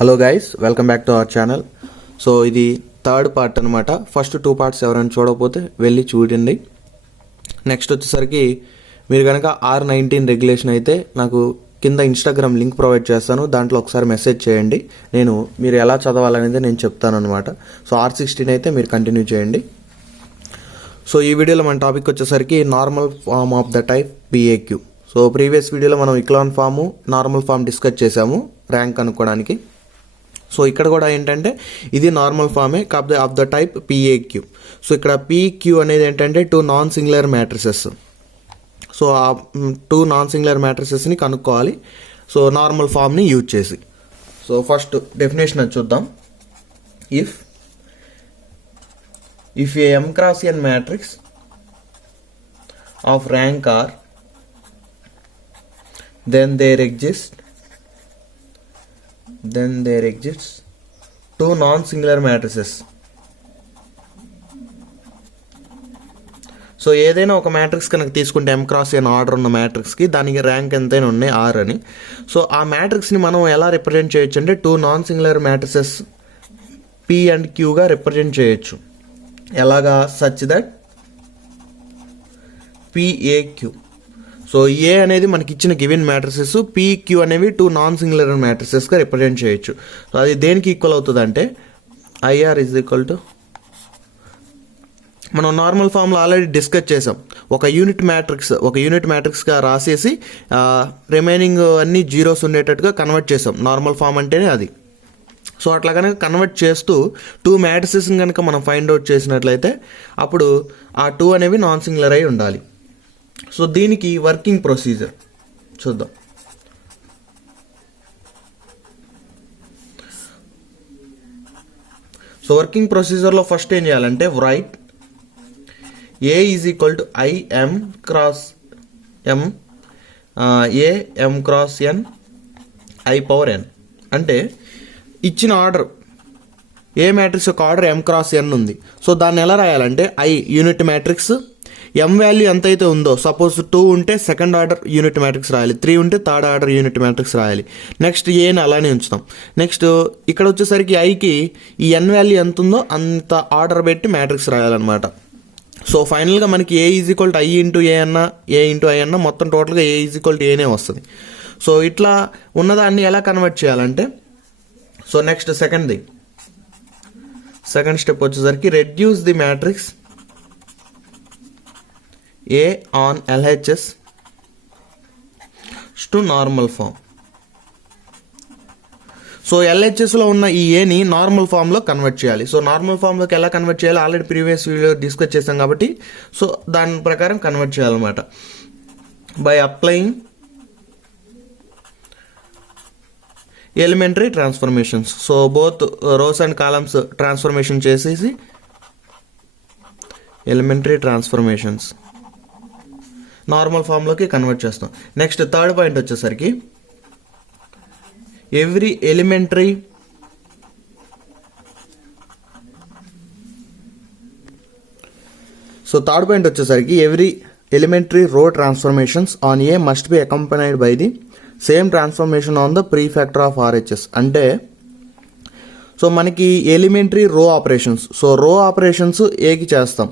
Hello guys, welcome back to our channel. So ఇది third part అనమాట. First 2 parts ఎవరైనా చూడకపోతే వెళ్ళి చూడండి. నెక్స్ట్ వచ్చేసరికి మీరు కనుక R19 రెగ్యులేషన్ అయితే నాకు కింద ఇన్స్టాగ్రామ్ లింక్ ప్రొవైడ్ చేస్తాను, దాంట్లో ఒకసారి మెసేజ్ చేయండి. మీరు ఎలా చదవాలనేది నేను చెప్తాను అనమాట. సో R16 అయితే మీరు కంటిన్యూ చేయండి. సో ఈ వీడియోలో మన టాపిక్ వచ్చేసరికి normal form of the type PAQ. So previous వీడియోలో మనం echelon form, normal form discuss చేసాము ర్యాంక్ కనుక్కోవడానికి. సో ఇక్కడ కూడా ఏంటంటే ఇది నార్మల్ ఫామే కాకపోతే of the type PAQ. So ఇక్కడ PQ అనేది ఏంటంటే 2 నాన్ సింగులర్ మ్యాట్రిసెస్. సో ఆ 2 నాన్ సింగులర్ మ్యాట్రిసెస్ని కనుక్కోవాలి, సో నార్మల్ ఫామ్ని యూజ్ చేసి. సో ఫస్ట్ డెఫినేషన్ అది చూద్దాం. If A M cross N matrix off rank R, then there exists 2 non-singular matrices. So ఏదైనా ఒక మ్యాట్రిక్స్ కనుక తీసుకుంటే M cross N ఆర్డర్ ఉన్న మ్యాట్రిక్స్కి దానికి ర్యాంక్ ఎంతైనా ఉన్నాయి R అని. సో ఆ మ్యాట్రిక్స్ని మనం ఎలా రిప్రజెంట్ చేయొచ్చు అంటే 2 non singular matrices P and Qగా రిప్రజెంట్ చేయొచ్చు. ఎలాగా? Such that PAQ. So A అనేది మనకి ఇచ్చిన గివెన్ మ్యాట్రిసెస్, PQ అనేవి 2 నాన్ సింగులర్ మ్యాట్రిసెస్గా రిప్రజెంట్ చేయొచ్చు. సో అది దేనికి ఈక్వల్ అవుతుంది అంటే IR ఈజ్ ఈక్వల్ టు, మనం నార్మల్ ఫామ్లో ఆల్రెడీ డిస్కస్ చేసాం, ఒక యూనిట్ మ్యాట్రిక్స్గా రాసేసి రిమైనింగ్ అన్ని జీరోస్ ఉండేటట్టుగా కన్వర్ట్ చేసాం. నార్మల్ ఫామ్ అంటేనే అది. సో అట్లా కనుక కన్వర్ట్ చేస్తూ 2 మ్యాట్రిసెస్ని కనుక మనం ఫైండ్ అవుట్ చేసినట్లయితే అప్పుడు ఆ 2 అనేవి నాన్ సింగులర్ అయి ఉండాలి. సో దీనికి వర్కింగ్ ప్రొసీజర్ చూద్దాం. సో వర్కింగ్ ప్రొసీజర్లో ఫస్ట్ ఏం చేయాలంటే right A is equal to M cross N I power N. అంటే ఇచ్చిన ఆర్డర్ ఏ మ్యాట్రిక్స్ యొక్క ఆర్డర్ M cross N ఉంది. సో దాన్ని ఎలా రాయాలంటే I unit matrix, M value ఎంతైతే ఉందో, సపోజ్ 2 ఉంటే సెకండ్ ఆర్డర్ యూనిట్ మ్యాట్రిక్స్ రాయాలి, 3 ఉంటే థర్డ్ ఆర్డర్ యూనిట్ మ్యాట్రిక్స్ రాయాలి. నెక్స్ట్ ఏని అలానే ఉంచుతాం. నెక్స్ట్ ఇక్కడ వచ్చేసరికి ఐకి ఈ N వాల్యూ ఎంత ఉందో అంత ఆర్డర్ పెట్టి మ్యాట్రిక్స్ రాయాలన్నమాట. సో ఫైనల్గా మనకి A is equal to I into A అన్నా, A ఇంటూ I అన్నా, మొత్తం టోటల్గా A ఈజ్ ఈక్వల్ టు ఏనే వస్తుంది. సో ఇట్లా ఉన్నదాన్ని ఎలా కన్వర్ట్ చేయాలంటే, సో నెక్స్ట్ సెకండ్ స్టెప్ వచ్చేసరికి reduce the matrix A on LHS to normal form. So LHSలో ఉన్న ఈ ఏని నార్మల్ ఫామ్లో కన్వర్ట్ చేయాలి. సో నార్మల్ ఫామ్లోకి ఎలా కన్వర్ట్ చేయాలి ఆల్రెడీ ప్రీవియస్ వీడియో డిస్కస్ చేసాం కాబట్టి, సో దాని ప్రకారం కన్వర్ట్ చేయాలన్నమాట. By applying elementary transformations. So both rows and columns transformation చేసేసి ఎలిమెంటరీ ట్రాన్స్ఫర్మేషన్స్ నార్మల్ ఫామ్లోకి కన్వర్ట్ చేస్తాం. నెక్స్ట్ థర్డ్ పాయింట్ వచ్చేసరికి every elementary row transformations on A must be accompanied by the same transformation on the prefactor of RHS. అంటే so మనకి elementary row operations, so row operations ఏకి చేస్తాం.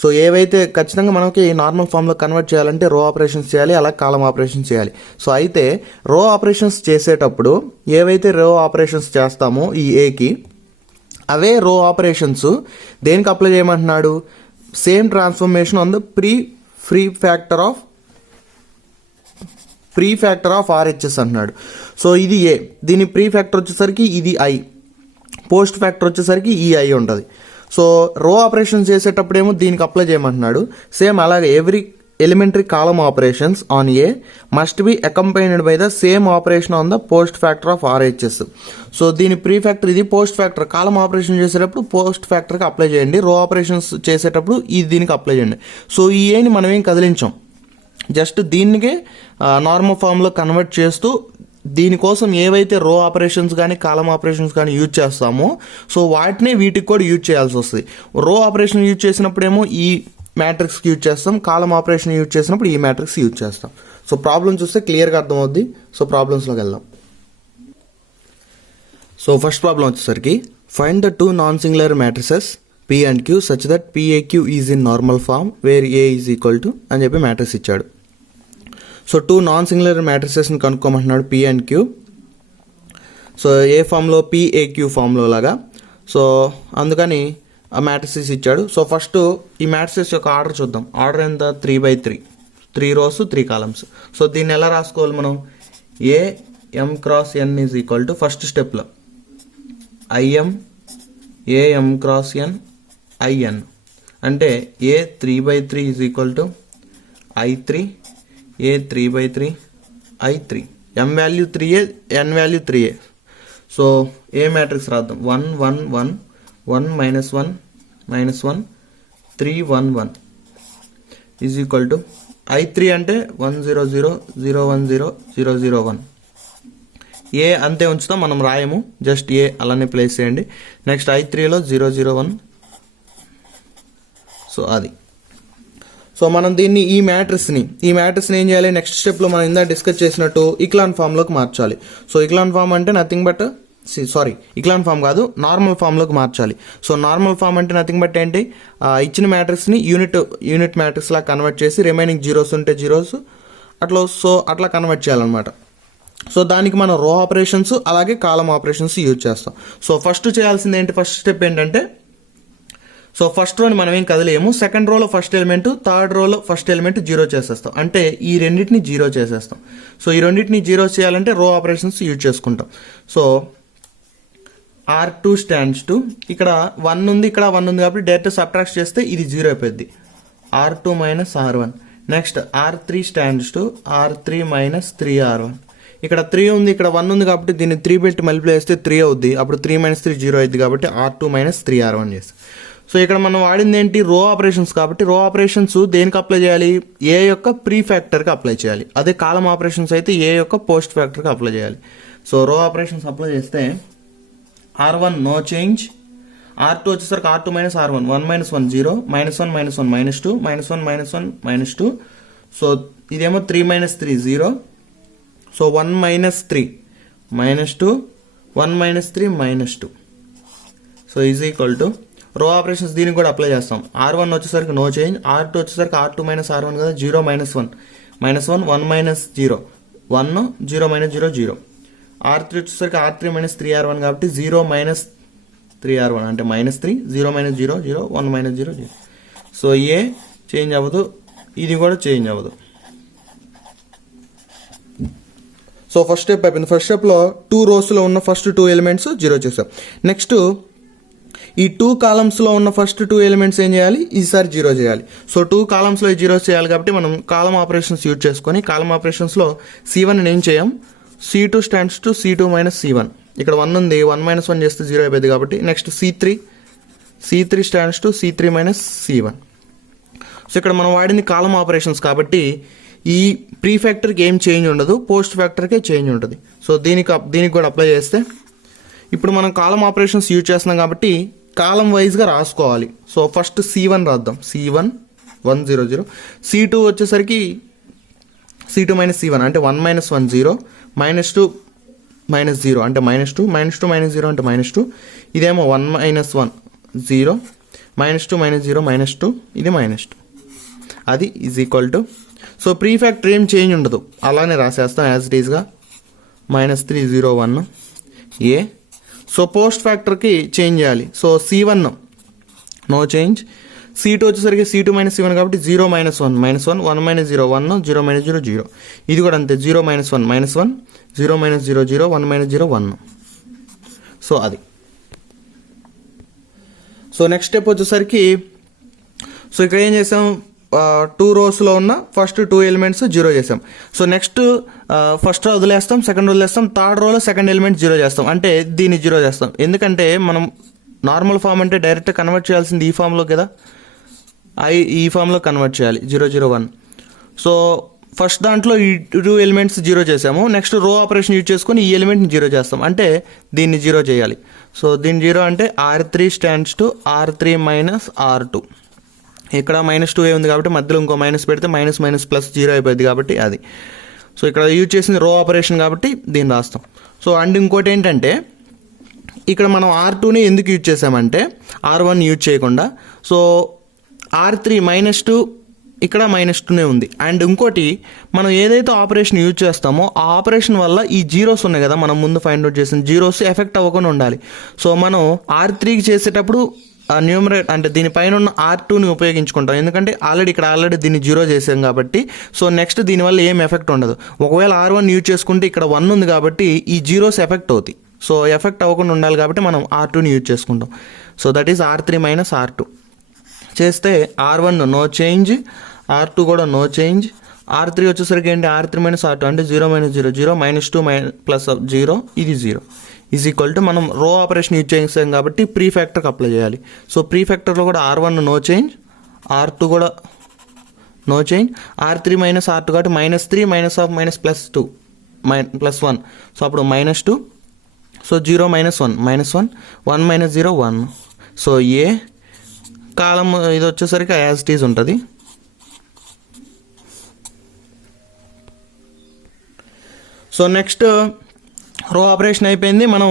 So ఏవైతే ఖచ్చితంగా మనకి నార్మల్ ఫామ్లో కన్వర్ట్ చేయాలంటే రో ఆపరేషన్స్ చేయాలి, అలా కాలం ఆపరేషన్స్ చేయాలి. సో అయితే రో ఆపరేషన్స్ చేసేటప్పుడు ఏవైతే రో ఆపరేషన్స్ చేస్తామో ఈ ఏకి, అవే రో ఆపరేషన్స్ దేనికి అప్లై చేయమంటున్నాడు? Same transformation on the prefactor of RHS అంటున్నాడు. సో ఇది ఏ, దీని ప్రీ ఫ్యాక్టర్ వచ్చేసరికి ఇది I, పోస్ట్ ఫ్యాక్టర్ వచ్చేసరికి ఈ I ఉంటుంది. సో రో ఆపరేషన్ చేసేటప్పుడు ఏమో దీనికి అప్లై చేయమంటున్నాడు. సేమ్ అలాగే every elementary column operations on A must B accompanied by the same operation on the post factor of RHS. So దీని ప్రీ ఫ్యాక్టర్ ఇది, పోస్ట్ ఫ్యాక్టర్ కాలమ్ ఆపరేషన్ చేసేటప్పుడు పోస్ట్ ఫ్యాక్టర్కి అప్లై చేయండి, రో ఆపరేషన్స్ చేసేటప్పుడు ఈ దీనికి అప్లై చేయండి. సో ఈ ఏని మనం ఏం కదిలించాం, జస్ట్ దీనికి నార్మల్ ఫామ్లో కన్వర్ట్ చేస్తూ దీనికోసం ఏవైతే రో ఆపరేషన్స్ కానీ కాలమ్ ఆపరేషన్స్ కానీ యూజ్ చేస్తామో సో వాటిని వీటికి కూడా యూజ్ చేయాల్సి వస్తుంది. రో ఆపరేషన్ యూజ్ చేసినప్పుడేమో ఈ మ్యాట్రిక్స్కి యూజ్ చేస్తాం, కాలమ్ ఆపరేషన్ యూజ్ చేసినప్పుడు ఈ మ్యాట్రిక్స్ యూజ్ చేస్తాం. సో ప్రాబ్లమ్ చూస్తే క్లియర్గా అర్థమవుద్ది. సో ప్రాబ్లమ్స్లోకి వెళ్దాం. సో ఫస్ట్ ప్రాబ్లం వచ్చేసరికి find the 2 non singular matrices P and Q such that PAQ is in normal form where A is equal to అని చెప్పి matrix ఇచ్చాడు. సో 2 నాన్ సింగులర్ మ్యాట్రిసెస్ని కనుక్కోమంటున్నాడు P and Q. So A ఫామ్లో PAQ ఫామ్లో లాగా. So అందుకని ఆ మ్యాట్రిసెస్ ఇచ్చాడు. సో ఫస్ట్ ఈ మ్యాట్రిసెస్ యొక్క ఆర్డర్ చూద్దాం. ఆర్డర్ ఎంత 3/3, 3 rows 3 columns. సో దీన్ని ఎలా రాసుకోవాలి మనం? A m cross n is equal to first స్టెప్లో IM AM cross n IN అంటే A 3/3 is equal to I3 A 3/3 I3. m value 3A n value 3A. So A matrix రాద్దాం. 1 1 1 1 -1 -1 3 1 1 is equal to I3 అంటే 1 0 0 0 1 0 0 0 1. ఏ అంతే ఉంచుతాం, మనం రాయము, just a అలానే place చేయండి. Next I3లో 0 0 1. So అది. సో మనం దీన్ని ఈ మ్యాట్రిక్స్ని ఏం చేయాలి? నెక్స్ట్ స్టెప్లో మనం ఇందా డిస్కస్ చేసినట్టు ఇక్లాన్ ఫామ్లోకి మార్చాలి. సో ఇక్లాన్ ఫామ్ అంటే నథింగ్ బట్ ఇక్లాన్ ఫామ్ కాదు, నార్మల్ ఫామ్లోకి మార్చాలి. సో నార్మల్ ఫామ్ అంటే నథింగ్ బట్ ఏంటి? ఇచ్చిన మ్యాట్రిక్స్ని యూనిట్ మ్యాట్రిక్స్ లా కన్వర్ట్ చేసి రిమైనింగ్ జీరోస్ ఉంటే జీరోస్ అట్లా కన్వర్ట్ చేయాలన్నమాట. సో దానికి మనం రో ఆపరేషన్స్ అలాగే కాలం ఆపరేషన్స్ యూజ్ చేస్తాం. సో ఫస్ట్ చేయాల్సింది ఏంటి? ఫస్ట్ స్టెప్ ఏంటంటే, సో ఫస్ట్ రోని మనం ఏం కదలేము. సెకండ్ రోలో ఫస్ట్ ఎలిమెంట్, థర్డ్ రోలో ఫస్ట్ ఎలిమెంట్ జీరో చేసేస్తాం. అంటే ఈ రెండింటిని జీరో చేసేస్తాం. సో ఈ రెండింటిని జీరో చేయాలంటే రో ఆపరేషన్స్ యూజ్ చేసుకుంటాం. సో R2 stands to ఇక్కడ 1 ఉంది, ఇక్కడ 1 ఉంది కాబట్టి డైరెక్ట్ సబ్ట్రాక్ట్ చేస్తే ఇది జీరో అయిపోద్ది. R2 minus R1. Next R3 stands to R3 minus 3R1. ఇక్కడ 3 ఉంది, ఇక్కడ 1 ఉంది కాబట్టి దీన్ని 3 పెట్టి మల్టిప్లై చేస్తే 3 అవుద్ది. అప్పుడు 3 - 3 0 అయింది కాబట్టి R2 మైనస్ 3R1 చేస్తాం. సో ఇక్కడ మనం వాడింది ఏంటి? రో ఆపరేషన్స్. కాబట్టి రో ఆపరేషన్స్ దేనికి అప్లై చేయాలి? ఏ యొక్క ప్రీ ఫ్యాక్టర్కి అప్లై చేయాలి. అదే కాలం ఆపరేషన్స్ అయితే ఏ యొక్క పోస్ట్ ఫ్యాక్టర్కి అప్లై చేయాలి. సో రో ఆపరేషన్స్ అప్లై చేస్తే R1 నో చేంజ్, R2 వచ్చేసరికి R2 మైనస్ R1 1 - 1 0 -1 - 1 -2 -1 - 1 -2. సో ఇదేమో 3 - 3 0. So 1 - 3 -2 1 - 3 -2. So is equal to రో ఆపరేషన్స్ దీనికి కూడా అప్లై చేస్తాం. R1 వచ్చేసరికి నో చేంజ్, R2 వచ్చేసరికి R2 మైనస్ R1 కదా, 0 - 1 -1 1 -0 1 0 - 0 0. R3 వచ్చేసరికి R3 మైనస్ 3R1 కాబట్టి 0 - 3R1 అంటే -3 0 - 0 0 1 - 0 0. సో ఏ చేంజ్ అవ్వదు, ఇది కూడా చేంజ్ అవ్వదు. సో ఫస్ట్ స్టెప్ అయిపోయింది. ఫస్ట్ స్టెప్లో 2 రోస్లో ఉన్న ఫస్ట్ 2 ఎలిమెంట్స్ జీరో చేసాం. నెక్స్ట్ ఈ 2 కాలమ్స్లో ఉన్న ఫస్ట్ 2 ఎలిమెంట్స్ ఏం చేయాలి? ఈసారి జీరో చేయాలి. సో 2 కాలమ్స్లో జీరో చేయాలి కాబట్టి మనం కాలం ఆపరేషన్స్ యూజ్ చేసుకొని కాలం ఆపరేషన్స్లో C1 ఏం చేయం? C2 stands to C2 minus C1. ఇక్కడ 1 ఉంది, 1 - 1 చేస్తే 0 అయిపోయింది కాబట్టి next C3 stands to C3 minus C1. So ఇక్కడ మనం వాడింది కాలం ఆపరేషన్స్ కాబట్టి ఈ ప్రీ ఫ్యాక్టర్కి ఏం చేంజ్ ఉండదు, పోస్ట్ ఫ్యాక్టర్కే చేంజ్ ఉంటుంది. సో దీనికి కూడా అప్లై చేస్తే ఇప్పుడు మనం కాలం ఆపరేషన్స్ యూజ్ చేస్తున్నాం కాబట్టి కాలం వైజ్గా రాసుకోవాలి. సో ఫస్ట్ C1 రాద్దాం. C1 1 0 0. C2 వచ్చేసరికి C2 మైనస్ C1 అంటే 1 - 1 0 -2 -0 అంటే -2 -2 -0 అంటే -2. ఇదేమో 1 - 1 0 -2 -0 -2 ఇది -2. అది is equal to so prefactor ఏం చేంజ్ ఉండదు, అలానే రాసేస్తాం యాజ్ ఇట్ ఈస్గా -3 0 1 ఏ. సో పోస్ట్ ఫ్యాక్టర్కి చేంజ్ చేయాలి. So C1 no change, C2 వచ్చేసరికి C2 మైనస్ C1 కాబట్టి 0 - 1 -1 1 - 0 1 0 - 0 0. ఇది కూడా అంతే 0 - 1 -1 0 - 0 0 1 - 0 1. సో అది. సో నెక్స్ట్ స్టెప్ వచ్చేసరికి సో ఇక్కడ ఏం చేసాం? 2 రోస్లో ఉన్న ఫస్ట్ 2 ఎలిమెంట్స్ జీరో చేసాం. సో నెక్స్ట్ ఫస్ట్ రో వదిలేస్తాం, సెకండ్ వదిలేస్తాం, థర్డ్ రోలో సెకండ్ ఎలిమెంట్ జీరో చేస్తాం. అంటే దీన్ని జీరో చేస్తాం. ఎందుకంటే మనం నార్మల్ ఫామ్ అంటే డైరెక్ట్ కన్వర్ట్ చేయాల్సింది ఈ ఫామ్లో కదా, ఈ ఫామ్లో కన్వర్ట్ చేయాలి 0 0 1. సో ఫస్ట్ దాంట్లో ఈ 2 ఎలిమెంట్స్ జీరో చేసాము. నెక్స్ట్ రో ఆపరేషన్ యూజ్ చేసుకొని ఈ ఎలిమెంట్ని జీరో చేస్తాం. అంటే దీన్ని జీరో చేయాలి. సో దీన్ని జీరో అంటే R3 stands to R3 minus R2. ఇక్కడ -2 ఉంది కాబట్టి మధ్యలో ఇంకో మైనస్ పెడితే మైనస్ ప్లస్ 0 అయిపోయింది కాబట్టి అది. సో ఇక్కడ యూజ్ చేసింది రో ఆపరేషన్ కాబట్టి దీన్ని రాస్తాం. సో అండ్ ఇంకోటి ఏంటంటే ఇక్కడ మనం R2ని ఎందుకు యూజ్ చేసామంటే R1 యూజ్ చేయకుండా. సో R3 -2 ఇక్కడ -2నే ఉంది. అండ్ ఇంకోటి మనం ఏదైతే ఆపరేషన్ యూజ్ చేస్తామో ఆ ఆపరేషన్ వల్ల ఈ జీరోస్ ఉన్నాయి కదా మనం ముందు ఫైండ్ అవుట్ చేసిన జీరోస్ ఎఫెక్ట్ అవ్వకుండా ఉండాలి. సో మనం R3కి చేసేటప్పుడు న్యూమరేట్ అంటే దీనిపైన ఉన్న R2ని ఉపయోగించుకుంటాం, ఎందుకంటే ఆల్రెడీ దీన్ని జీరో చేసాం కాబట్టి. సో నెక్స్ట్ దీనివల్ల ఏం ఎఫెక్ట్ ఉండదు. ఒకవేళ R1 యూజ్ చేసుకుంటే ఇక్కడ 1 ఉంది కాబట్టి ఈ జీరోస్ ఎఫెక్ట్ అవుతాయి. సో ఎఫెక్ట్ అవ్వకుండా ఉండాలి కాబట్టి మనం R2ని యూజ్ చేసుకుంటాం. So that is R3 - R2 చేస్తే R1 నో చేంజ్, R2 కూడా నో చేంజ్. R3 వచ్చేసరికి ఏంటి R3 - R2 అంటే 0 - 0 0 -2 ప్లస్ 0 ఇది 0 ఈజ్ ఈక్వల్ టు మనం రో ఆపరేషన్ యూజ్ చేసాం కాబట్టి ప్రీ ఫ్యాక్టర్కి అప్లై చేయాలి. సో ప్రీ ఫ్యాక్టర్లో కూడా R1 నో చేంజ్, R2 కూడా నో చేంజ్, R3 - R2 కాబట్టి -3 -2 +1. సో అప్పుడు -2. సో 0 - 1 -1 1 - 0 1. సో ఏ కాలం ఇది వచ్చేసరికి యాజ్ ఇట్ ఈజ్ ఉంటుంది. సో నెక్స్ట్ రో ఆపరేషన్ అయిపోయింది. మనం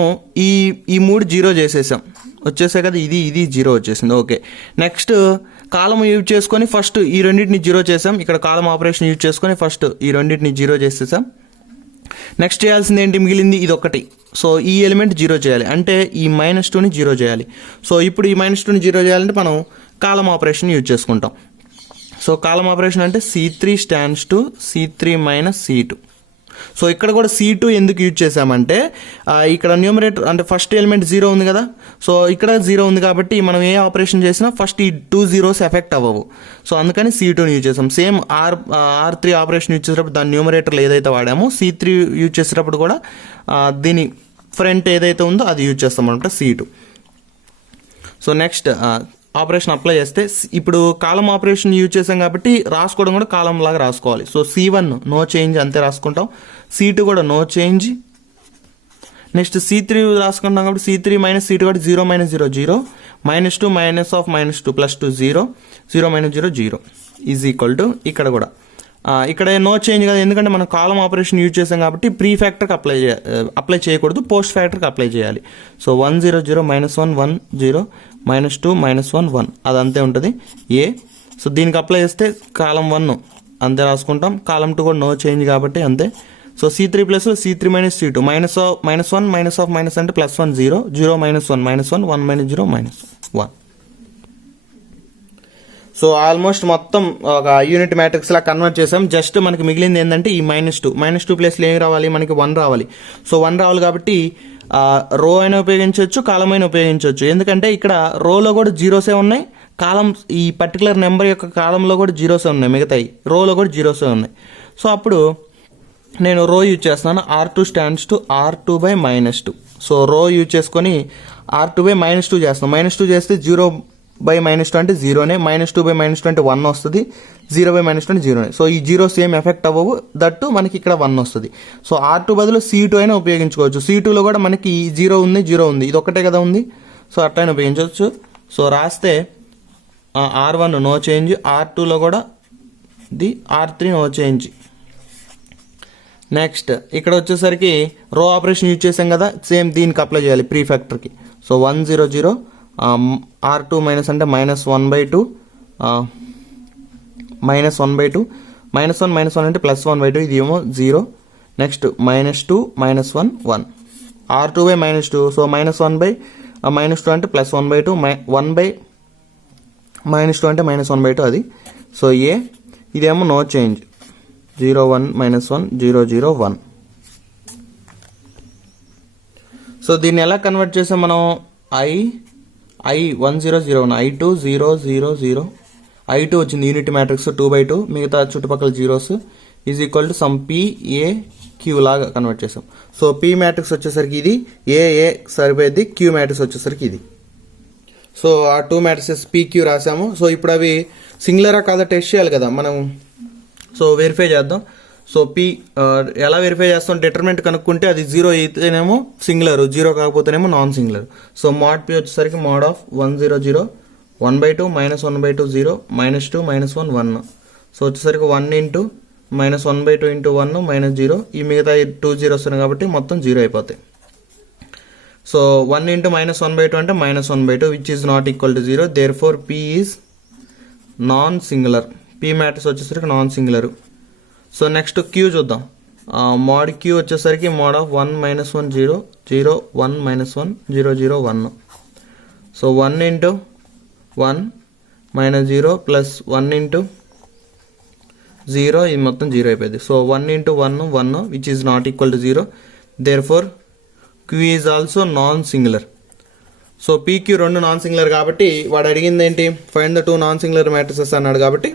ఈ 3 జీరో చేసేసాం, వచ్చేసే కదా ఇది 0 వచ్చేసింది. ఓకే, నెక్స్ట్ కాలం యూజ్ చేసుకొని ఫస్ట్ ఈ రెండింటిని 0 చేసాం. ఇక్కడ కాలం ఆపరేషన్ యూజ్ చేసుకొని ఫస్ట్ ఈ రెండింటిని 0 చేసేసాం. నెక్స్ట్ చేయాల్సింది ఏంటి, మిగిలింది ఇది ఒకటి. సో ఈ ఎలిమెంట్ 0 చేయాలి అంటే ఈ -2ని 0 చేయాలి. సో ఇప్పుడు ఈ -2ని 0 చేయాలంటే మనం కాలం ఆపరేషన్ యూజ్ చేసుకుంటాం. సో కాలం ఆపరేషన్ అంటే C3 stands to C3 - C2. So ఇక్కడ కూడా C2 ఎందుకు యూజ్ చేసామంటే ఇక్కడ న్యూమరేటర్ అంటే ఫస్ట్ ఎలిమెంట్ 0 ఉంది కదా. సో ఇక్కడ 0 ఉంది కాబట్టి మనం ఏ ఆపరేషన్ చేసినా ఫస్ట్ ఈ 2 zeros ఎఫెక్ట్ అవ్వవు. సో అందుకని C2ని యూజ్ చేసాం. సేమ్ R3 ఆపరేషన్ యూజ్ చేసేటప్పుడు దాని న్యూమరేటర్లో ఏదైతే వాడామో C3 యూజ్ చేసేటప్పుడు కూడా దీని ఫ్రంట్ ఏదైతే ఉందో అది యూజ్ చేస్తాం అనమాట C2. So next operation apply చేస్తే ఇప్పుడు కాలం ఆపరేషన్ యూజ్ చేసాం కాబట్టి రాసుకోవడం కూడా కాలం లాగా రాసుకోవాలి. సో C1 నో చేంజ్ అంతే రాసుకుంటాం, C2 కూడా నో చేంజ్. నెక్స్ట్ C3 రాసుకుంటాం కాబట్టి C3 - C2 కాబట్టి 0 - 0 0 -2 -2 +2 0 0 - 0 0 ఈజ్ ఈక్వల్ టు ఇక్కడ కూడా ఇక్కడ నో చేంజ్ కదా, ఎందుకంటే మనం కాలం ఆపరేషన్ యూజ్ చేసాం కాబట్టి ప్రీ ఫ్యాక్టర్కి అప్లై చేయకూడదు, పోస్ట్ ఫ్యాక్టర్కి అప్లై చేయాలి. సో 1 0 0 -1 1 0 -2 -1 1 అదంతే ఉంటుంది ఏ. సో దీనికి అప్లై చేస్తే కాలం 1 అంతే రాసుకుంటాం, కాలం 2 కూడా నో చేంజ్ కాబట్టి అంతే. సో C3 + C3 - C2 -1 అంటే +1 0 0 -1 -1 1 - 0 -1. సో ఆల్మోస్ట్ మొత్తం ఒక యూనిట్ మ్యాట్రిక్స్ లా కన్వర్ట్ చేసాం. జస్ట్ మనకి మిగిలింది ఏంటంటే ఈ -2 ప్లేస్లో ఏం రావాలి, మనకి 1 రావాలి. సో 1 రావాలి కాబట్టి రో అయినా ఉపయోగించవచ్చు, కాలం అయినా ఉపయోగించవచ్చు. ఎందుకంటే ఇక్కడ రోలో కూడా జీరోసే ఉన్నాయి, కాలం ఈ పర్టికులర్ నెంబర్ యొక్క కాలంలో కూడా జీరోసే ఉన్నాయి, మిగతాయి రోలో కూడా జీరోసే ఉన్నాయి. సో అప్పుడు నేను రో యూజ్ చేస్తున్నాను. R2 stands to R2 / -2. So రో యూజ్ చేసుకొని R2 / -2 చేస్తాం. -2 చేస్తే 0 / -2 అంటే 0నే, -2 / -2 అంటే 1 వస్తుంది, 0 / -2 అంటే 0నే. సో ఈ జీరో సేమ్ ఎఫెక్ట్ అవ్వవు, దట్టు మనకి ఇక్కడ 1 వస్తుంది. సో R2 బదులు C2 అయినా ఉపయోగించుకోవచ్చు. C2లో కూడా మనకి 0 ఉంది, 0 ఉంది, ఇది ఒక్కటే కదా ఉంది. సో అట్లా అయినా ఉపయోగించవచ్చు. సో రాస్తే R1 నో చేంజ్, R2లో కూడా R3 నో చేంజ్. నెక్స్ట్ ఇక్కడ వచ్చేసరికి రో ఆపరేషన్ యూజ్ చేసాం కదా, సేమ్ దీనికి అప్లై చేయాలి ప్రీ ఫ్యాక్టర్కి. సో 1 0 0 R2 - అంటే -1/2 -1/2 -1 అంటే +1/2 ఇది ఏమో 0. Next -2 -1 1 R2 / -2. సో -1/-2 అంటే +1/2 1/-2 అంటే -1/2 అది. సో ఏ ఇదేమో నో చేంజ్ 0 1 -1 0 0 1. సో దీన్ని ఎలా కన్వర్ట్ చేసాం మనం, I 1 0 0 1 I2 0 0 0 I2 వచ్చింది యూనిట్ మ్యాట్రిక్స్ 2/2, మిగతా చుట్టుపక్కల zeros is equal to some PAQ లాగా కన్వర్ట్ చేసాం. సో P మ్యాట్రిక్స్ వచ్చేసరికి ఇది, ఏ సరిపోయేది, Q మ్యాట్రిక్స్ వచ్చేసరికి ఇది. సో ఆ 2 మ్యాట్రిక్సెస్ PQ రాసాము. సో ఇప్పుడు అవి సింగులరా కాదా టెస్ట్ చేయాలి కదా మనం. సో వెరిఫై చేద్దాం. సో ఎలా వెరిఫై చేస్తాం, డిటర్మినెంట్ కనుక్కుంటే అది 0 అయితేనేమో సింగులర్, 0 కాకపోతేనేమో non singular. So mod P వచ్చేసరికి mod of 1 0 0 1/2 -1/2 0 -2 -1 1. సో వచ్చేసరికి 1 × -1/2 × 1 -0. ఈ మిగతా 2 zeros ఉన్నాయి కాబట్టి మొత్తం 0 అయిపోతాయి. సో 1 ఇంటూ -1/2 అంటే -1/2 which is not equal to 0. Therefore P is non singular. P matrix వచ్చేసరికి non singular. So next Q చూద్దాం. మోడ్ క్యూ వచ్చేసరికి mod of 1 - 1 0 0 1 - 1 0 0 1. So 1 into 1 -0 plus 1 into 0 ఇది మొత్తం 0 అయిపోయింది. So 1 into 1 1 which is not equal to 0. Therefore Q is also non singular. So PQ రెండు non singular కాబట్టి వాడు అడిగింది ఏంటి, find the 2 non singular matrices అన్నాడు. కాబట్టి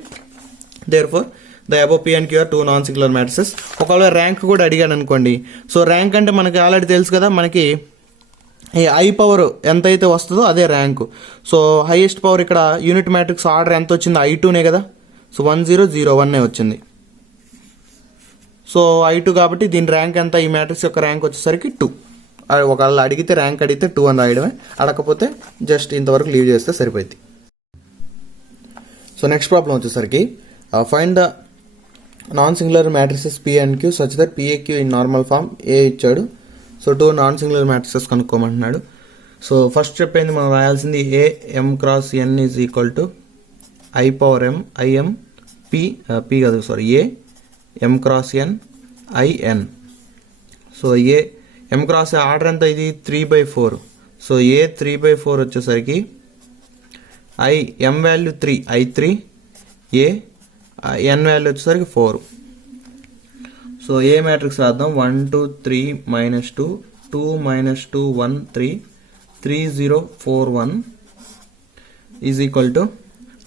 therefore the above P and Q are 2 non singular matrices. ఒకవేళ rank కూడా అడిగాడు అనుకోండి. సో ర్యాంక్ అంటే మనకి ఆల్రెడీ తెలుసు కదా, మనకి ఈ ఐ పవర్ ఎంత అయితే వస్తుందో అదే ర్యాంకు. సో హైయెస్ట్ పవర్ ఇక్కడ యూనిట్ మ్యాట్రిక్స్ ఆర్డర్ ఎంత వచ్చింది, I2నే కదా. సో 1 0 0 1 వచ్చింది. సో I2 కాబట్టి దీని ర్యాంక్ ఎంత, ఈ మ్యాట్రిక్స్ యొక్క ర్యాంక్ వచ్చేసరికి 2. ఒకవేళ అడిగితే ర్యాంక్ అడిగితే 2 అని రాయడమే, అడగకపోతే జస్ట్ ఇంతవరకు లీవ్ చేస్తే సరిపోయింది. సో నెక్స్ట్ ప్రాబ్లం వచ్చేసరికి find the non singular matrices P and Q such that PAQ in normal form A ఇచ్చాడు. సో 2 నాన్ సింగులర్ మ్యాట్రిసెస్ కనుక్కోమంటున్నాడు. సో ఫస్ట్ చెప్పింది మనం రాయాల్సింది A m cross n is equal to I power m IM P కాదు sorry A m cross n IN. సో A m cross order ఎంత, ఇది 3/4. So A 3/4 వచ్చేసరికి I m value 3 I3 A n value వచ్చేసరికి 4. So ఏ matrix రాద్దాం. 1 2 3 -2 2 -2 1 3 3 0 4 1 is equal to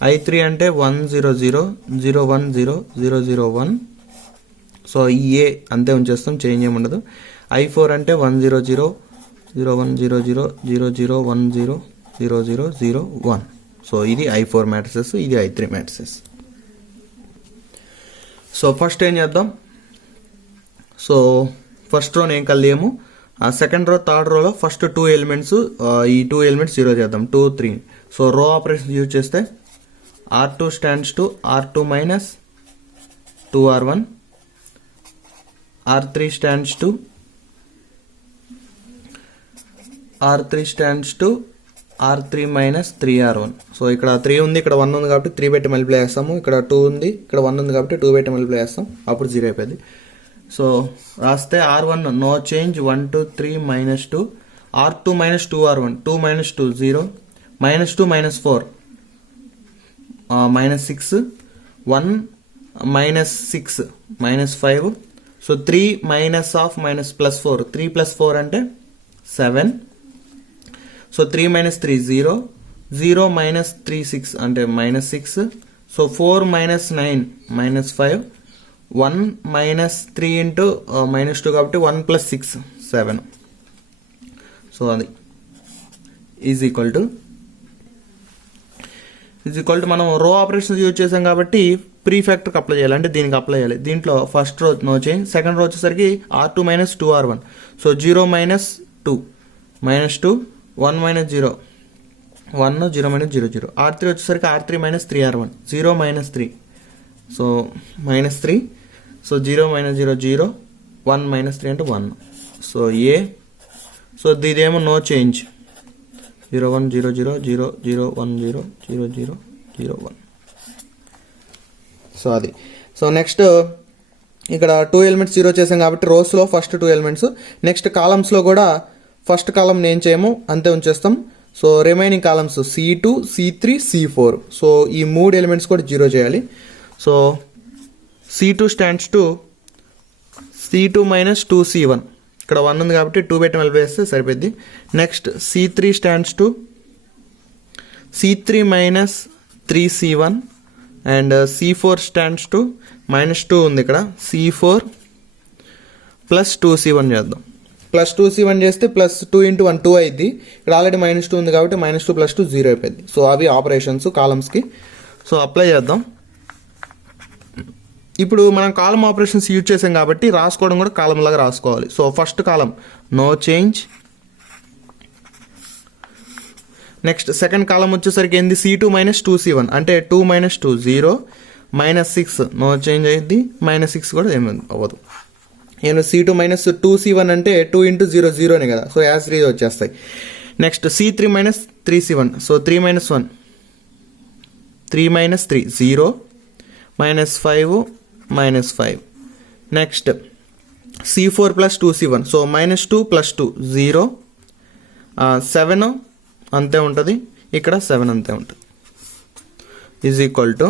I3 అంటే 1 0 0 0 1 0 0 0 1. So ఈ ఏ అంతే ఉంచేస్తాం, చేంజ్ ఏమి ఉండదు. I4 అంటే 1 0 0 0 1 0 0 0 0 1 0 0 0 0 1. సో ఇది I4 మ్యాట్రిసెస్, ఇది I3 మ్యాట్రిసెస్. సో ఫస్ట్ ఏం చేద్దాం. సో ఫస్ట్ రోని ఏం కలియము, సెకండ్ రో థర్డ్ రోలో ఫస్ట్ 2 ఎలిమెంట్స్, ఈ 2 ఎలిమెంట్స్ 0 చేద్దాం 2 3. సో రో ఆపరేషన్ యూజ్ చేస్తే R2 stands to R2 minus 2R1, R3 stands to R3 minus 3R1. So ఇక్కడ 3 ఉంది, ఇక్కడ 1 ఉంది కాబట్టి 3 పెట్టి మల్టిప్లై చేస్తాము. ఇక్కడ 2 ఉంది, ఇక్కడ 1 ఉంది కాబట్టి 2 పెట్టి మల్టిప్లై చేస్తాం, అప్పుడు 0 అయిపోయింది. సో రాస్తే R1 no change 1 2 3 -2 R2 minus 2R1 2 - 2 0 -2 -4 -6 1 -6 -5. So 3 minus of minus plus 4 3 + 4 అంటే 7. సో 3 - 3 0 0 -3 6 అంటే -6. సో 4 - 9 -5 1 -3 ఇంటూ -2 కాబట్టి 1 + 6 7. సో అది ఈజ్ ఈక్వల్ టు మనం రో ఆపరేషన్స్ యూజ్ చేసాం కాబట్టి ప్రీ ఫ్యాక్టర్కి అప్లై చేయాలి, అంటే దీనికి అప్లై చేయాలి. దీంట్లో first row no change, second row వచ్చేసరికి R2 minus 2R1. So 0 - 2 -2 1 - 0 1 0 - 0 0. R3 వచ్చేసరికి R3 minus 3R1 0 - 3. So -3. So 0 - 0 0 1 - 3 అంటే 1. సో ఏ సో ఇదేమో నో చేంజ్ 0 1 0 0 0 0 1 0 0 0 0 1. సో అది. సో నెక్స్ట్ ఇక్కడ 2 ఎలిమెంట్స్ 0 చేసాం కాబట్టి రోస్లో ఫస్ట్ 2 ఎలిమెంట్స్, నెక్స్ట్ కాలమ్స్లో కూడా ఫస్ట్ కాలమ్ ఏం చేయము అంతే ఉంచేస్తాం. So remaining columns C2 C3 C4. So ఈ 3 ఎలిమెంట్స్ కూడా 0 చేయాలి. So C2 stands to C2 minus 2C1. ఇక్కడ 1 ఉంది కాబట్టి 2 పెట్టి మళ్ళీ వేస్తే సరిపోద్ది. Next C3 stands to C3 minus 3C1 and C4 stands to -2 ఉంది ఇక్కడ C4 ప్లస్ 2C1 చేద్దాం. ప్లస్ 2C1 చేస్తే ప్లస్ 2 × 1 2 అయింది. ఇక్కడ ఆల్రెడీ -2 ఉంది కాబట్టి -2 + 2 0 అయిపోయింది. సో అవి ఆపరేషన్స్ కాలమ్స్కి. సో అప్లై చేద్దాం. ఇప్పుడు మనం కాలం ఆపరేషన్స్ యూజ్ చేసాం కాబట్టి రాసుకోవడం కూడా కాలం లాగా రాసుకోవాలి. So first column no change, next second column వచ్చేసరికి ఏంది C2 మైనస్ 2C1 అంటే 2 - 2 0 -6 నో చేంజ్ అయ్యింది, -6 కూడా ఏమి అవ్వదు. C2 మైనస్ 2C1 అంటే 2 ఇంటూ 0 జీరోనే కదా, సో యాజ్ 3 వచ్చేస్తాయి. Next C3 minus 3C1, so 3 minus 1 3 minus 3 0 minus 5 minus 5. Next C4 plus 2C1, so minus 2 plus 2 0 7 అంతే ఉంటుంది, ఇక్కడ 7 అంతే ఉంటుంది. ఈజ్ ఈక్వల్ టు